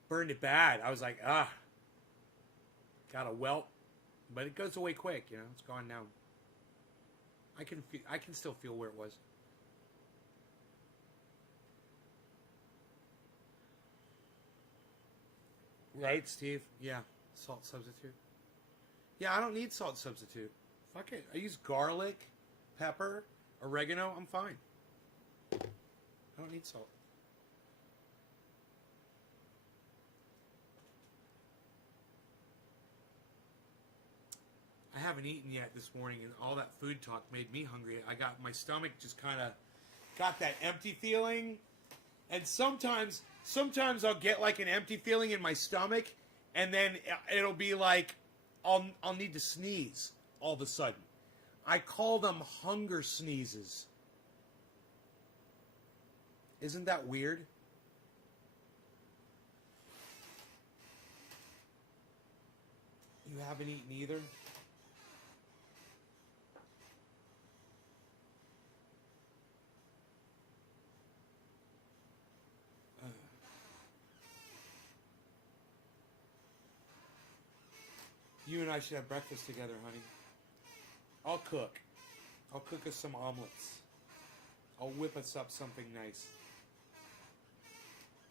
burned it bad. I was like, got a welt, but it goes away quick. You know, it's gone now. I can still feel where it was. Right, Steve? Yeah, salt substitute. Yeah, I don't need salt substitute. Fuck it. I use garlic, pepper, oregano. I'm fine. I don't need salt. I haven't eaten yet this morning, and all that food talk made me hungry. I got my stomach just kind of got that empty feeling, and sometimes I'll get like an empty feeling in my stomach, and then it'll be like I'll need to sneeze all of a sudden. I call them hunger sneezes. Isn't that weird? You haven't eaten either? You and I should have breakfast together, honey. I'll cook. I'll cook us some omelets. I'll whip us up something nice.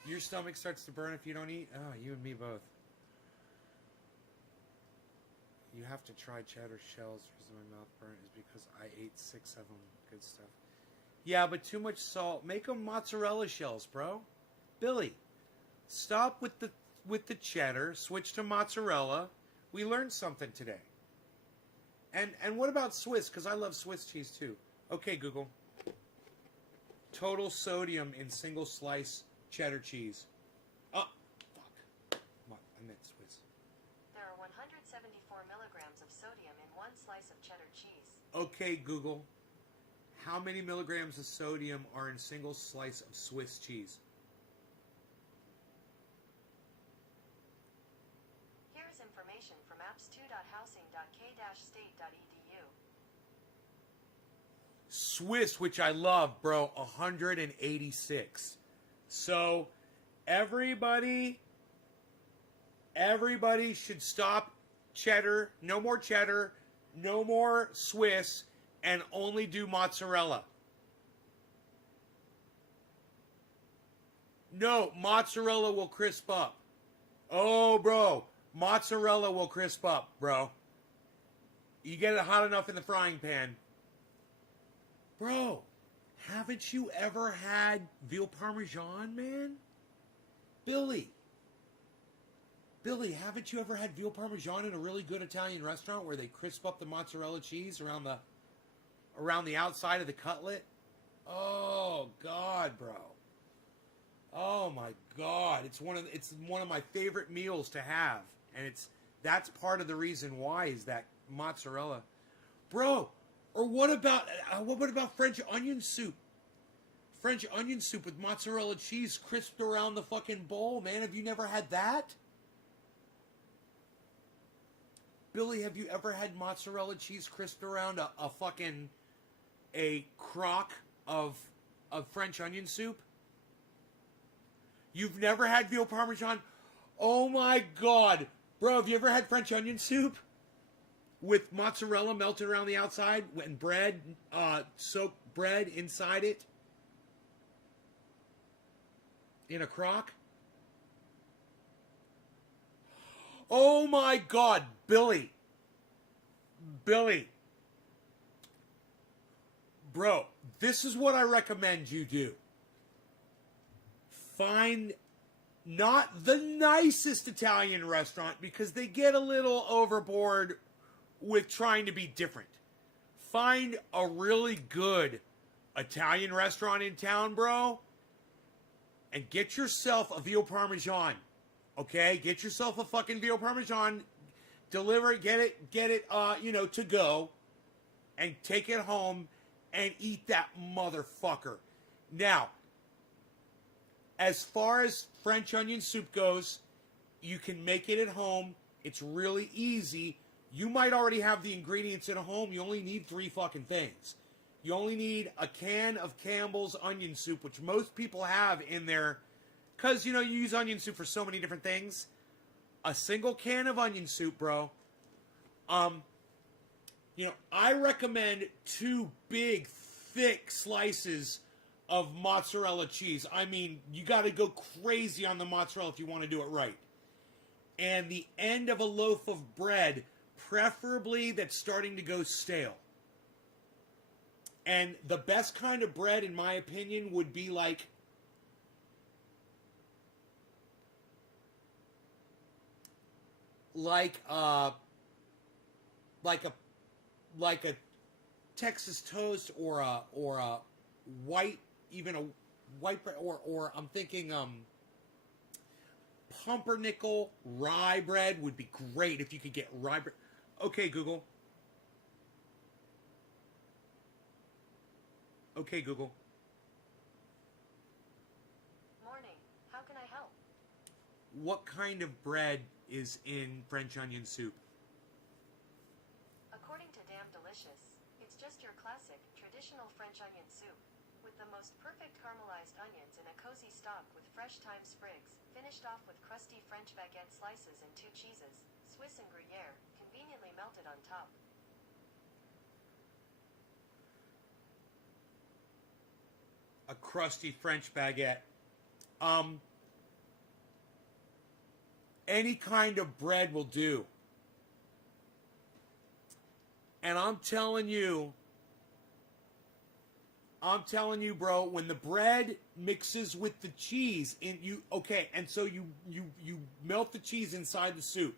Your stomach starts to burn if you don't eat? Oh, you and me both. You have to try cheddar shells. The reason my mouth burnt is because I ate 6 of them. Good stuff. Yeah, but too much salt. Make them mozzarella shells, bro. Billy, stop with the cheddar. Switch to mozzarella. We learned something today. And what about Swiss? Because I love Swiss cheese too. Okay, Google. Total sodium in single slice cheddar cheese. Oh, fuck. I meant Swiss. There are 174 milligrams of sodium in one slice of cheddar cheese. Okay, Google. How many milligrams of sodium are in single slice of Swiss cheese? Here's information from apps2.housing.k-state.edu. Swiss, which I love, bro, 186. So everybody should stop cheddar, no more Swiss, and only do mozzarella. No, mozzarella will crisp up. Oh, bro, mozzarella will crisp up, bro. You get it hot enough in the frying pan. Bro, haven't you ever had veal parmesan, man? Billy, haven't you ever had veal parmesan in a really good Italian restaurant where they crisp up the mozzarella cheese around the outside of the cutlet? Oh God, bro. Oh my God, it's one of my favorite meals to have, and that's part of the reason why is that mozzarella, bro. Or what about French onion soup? French onion soup with mozzarella cheese crisped around the fucking bowl, man. Have you never had that? Billy, have you ever had mozzarella cheese crisped around a crock of French onion soup? You've never had veal parmesan? Oh my God. Bro, have you ever had French onion soup? With mozzarella melted around the outside and bread, soaked bread inside it in a crock. Oh my God, Billy. Bro, this is what I recommend you do. Find not the nicest Italian restaurant because they get a little overboard with trying to be different. Find a really good Italian restaurant in town, bro, and get yourself a veal parmesan. Okay? Get yourself a fucking veal parmesan. Deliver it, get it, to go, and take it home and eat that motherfucker. Now, as far as French onion soup goes, you can make it at home. It's really easy. You might already have the ingredients at home. You only need 3 fucking things. You only need a can of Campbell's onion soup, which most people have in their Because, you use onion soup for so many different things. A single can of onion soup, bro. I recommend 2 big, thick slices of mozzarella cheese. I mean, you got to go crazy on the mozzarella if you want to do it right. And the end of a loaf of bread, preferably that's starting to go stale. And the best kind of bread, in my opinion, would be like a Texas toast or a white, even a white bread, or I'm thinking pumpernickel rye bread would be great if you could get rye bread. Okay, Google. Okay, Google. Morning. How can I help? What kind of bread is in French onion soup? According to Damn Delicious, it's just your classic, traditional French onion soup, with the most perfect caramelized onions in a cozy stock with fresh thyme sprigs, finished off with crusty French baguette slices and 2 cheeses, Swiss and Gruyere, conveniently melted on top. A crusty French baguette. Any kind of bread will do. And I'm telling you, bro, when the bread mixes with the cheese, and so you melt the cheese inside the soup,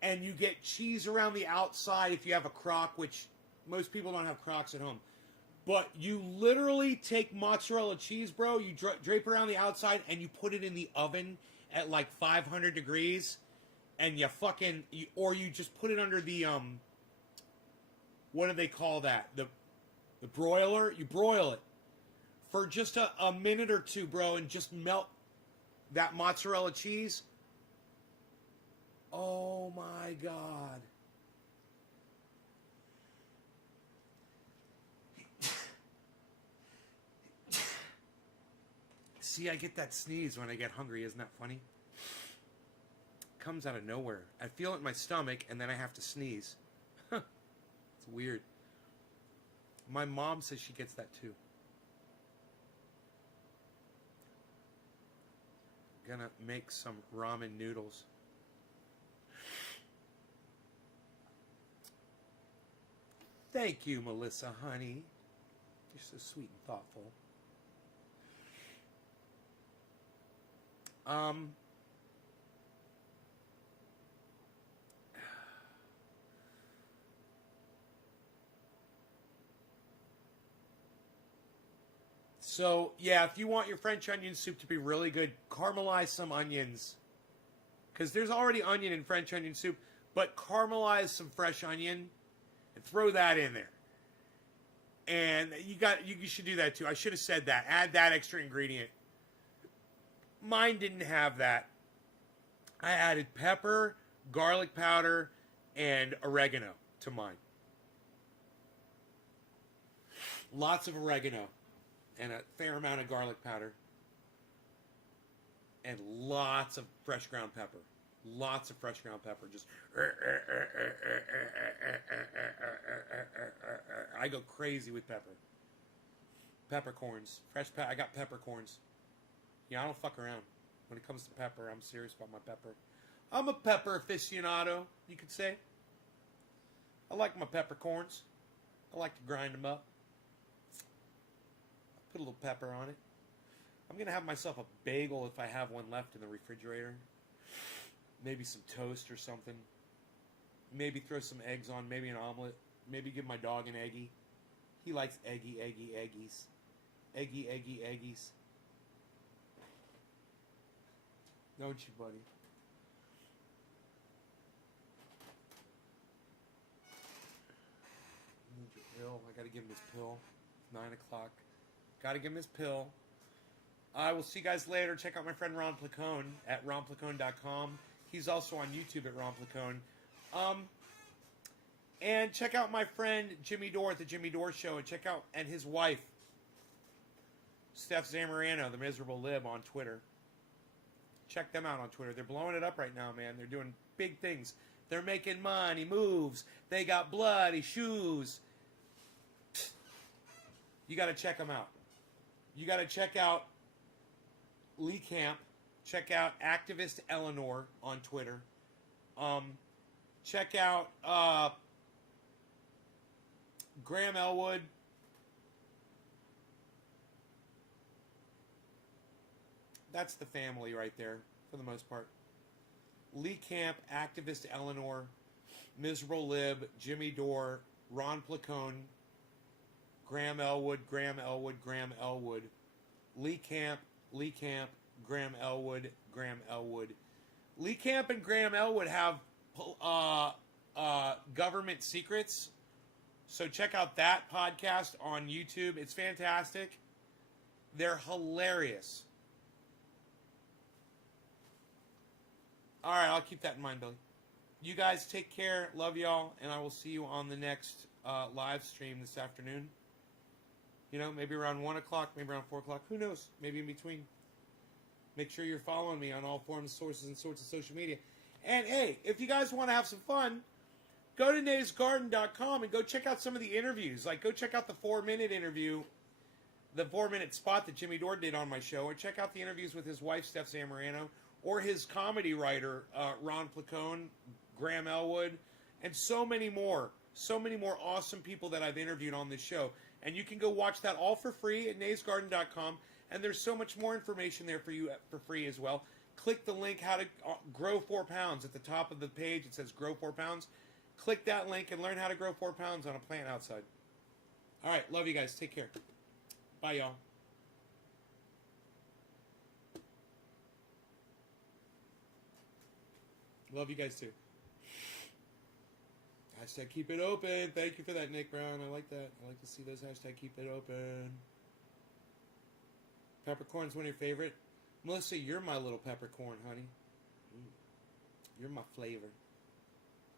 and you get cheese around the outside if you have a crock, which most people don't have crocks at home. But you literally take mozzarella cheese, bro, you drape around the outside, and you put it in the oven at like 500 degrees, and you just put it under the, what do they call that? The broiler? You broil it for just a minute or 2, bro, and just melt that mozzarella cheese. Oh my God. See, I get that sneeze when I get hungry. Isn't that funny? It comes out of nowhere. I feel it in my stomach, and then I have to sneeze. It's weird. My mom says she gets that too. Gonna make some ramen noodles. Thank you, Melissa, honey. You're so sweet and thoughtful. So, yeah, if you want your French onion soup to be really good, caramelize some onions. Because there's already onion in French onion soup, but caramelize some fresh onion and throw that in there. And you should do that too. I should have said that. Add that extra ingredient. Mine didn't have that. I added pepper, garlic powder, and oregano to mine. Lots of oregano and a fair amount of garlic powder. And lots of fresh ground pepper. Lots of fresh ground pepper. Just I go crazy with pepper. Peppercorns. I got peppercorns. Yeah, I don't fuck around. When it comes to pepper, I'm serious about my pepper. I'm a pepper aficionado, you could say. I like my peppercorns. I like to grind them up. Put a little pepper on it. I'm going to have myself a bagel if I have one left in the refrigerator. Maybe some toast or something. Maybe throw some eggs on, maybe an omelet. Maybe give my dog an eggie. He likes eggies. Eggies. Don't you, buddy? Need your pill. I gotta give him his pill. It's 9 o'clock. Gotta give him his pill. I will see you guys later. Check out my friend Ron Placone at ronplacone.com. He's also on YouTube at Ron Placone. And check out my friend Jimmy Dore at the Jimmy Dore Show, and his wife, Steph Zamorano, the miserable lib, on Twitter. Check them out on Twitter. They're blowing it up right now, man. They're doing big things. They're making money moves. They got bloody shoes. You got to check them out. You got to check out Lee Camp. Check out Activist Eleanor on Twitter. Check out Graham Elwood. That's the family right there, for the most part. Lee Camp, Activist Eleanor, Miserable Lib, Jimmy Dore, Ron Placone, Graham Elwood, Graham Elwood, Graham Elwood. Lee Camp, Graham Elwood, Graham Elwood. Lee Camp and Graham Elwood have government secrets. So check out that podcast on YouTube. It's fantastic. They're hilarious. All right, I'll keep that in mind, Billy. You guys take care. Love y'all. And I will see you on the next live stream this afternoon. You know, maybe around 1 o'clock, maybe around 4 o'clock. Who knows? Maybe in between. Make sure you're following me on all forms, sources, and sorts of social media. And, hey, if you guys want to have some fun, go to naysgarden.com and go check out some of the interviews. Like, go check out the 4-minute interview, the 4-minute spot that Jimmy Dore did on my show, or check out the interviews with his wife, Steph Zamorano, or his comedy writer, Ron Placone, Graham Elwood, and so many more. So many more awesome people that I've interviewed on this show. And you can go watch that all for free at naysgarden.com. And there's so much more information there for you for free as well. Click the link, how to grow 4 pounds. At the top of the page, it says grow 4 pounds. Click that link and learn how to grow 4 pounds on a plant outside. All right, love you guys. Take care. Bye, y'all. Love you guys too. Hashtag keep it open. Thank you for that, Nick Brown. I like that. I like to see those hashtag keep it open. Peppercorn's one of your favorite. Melissa, you're my little peppercorn, honey. You're my flavor.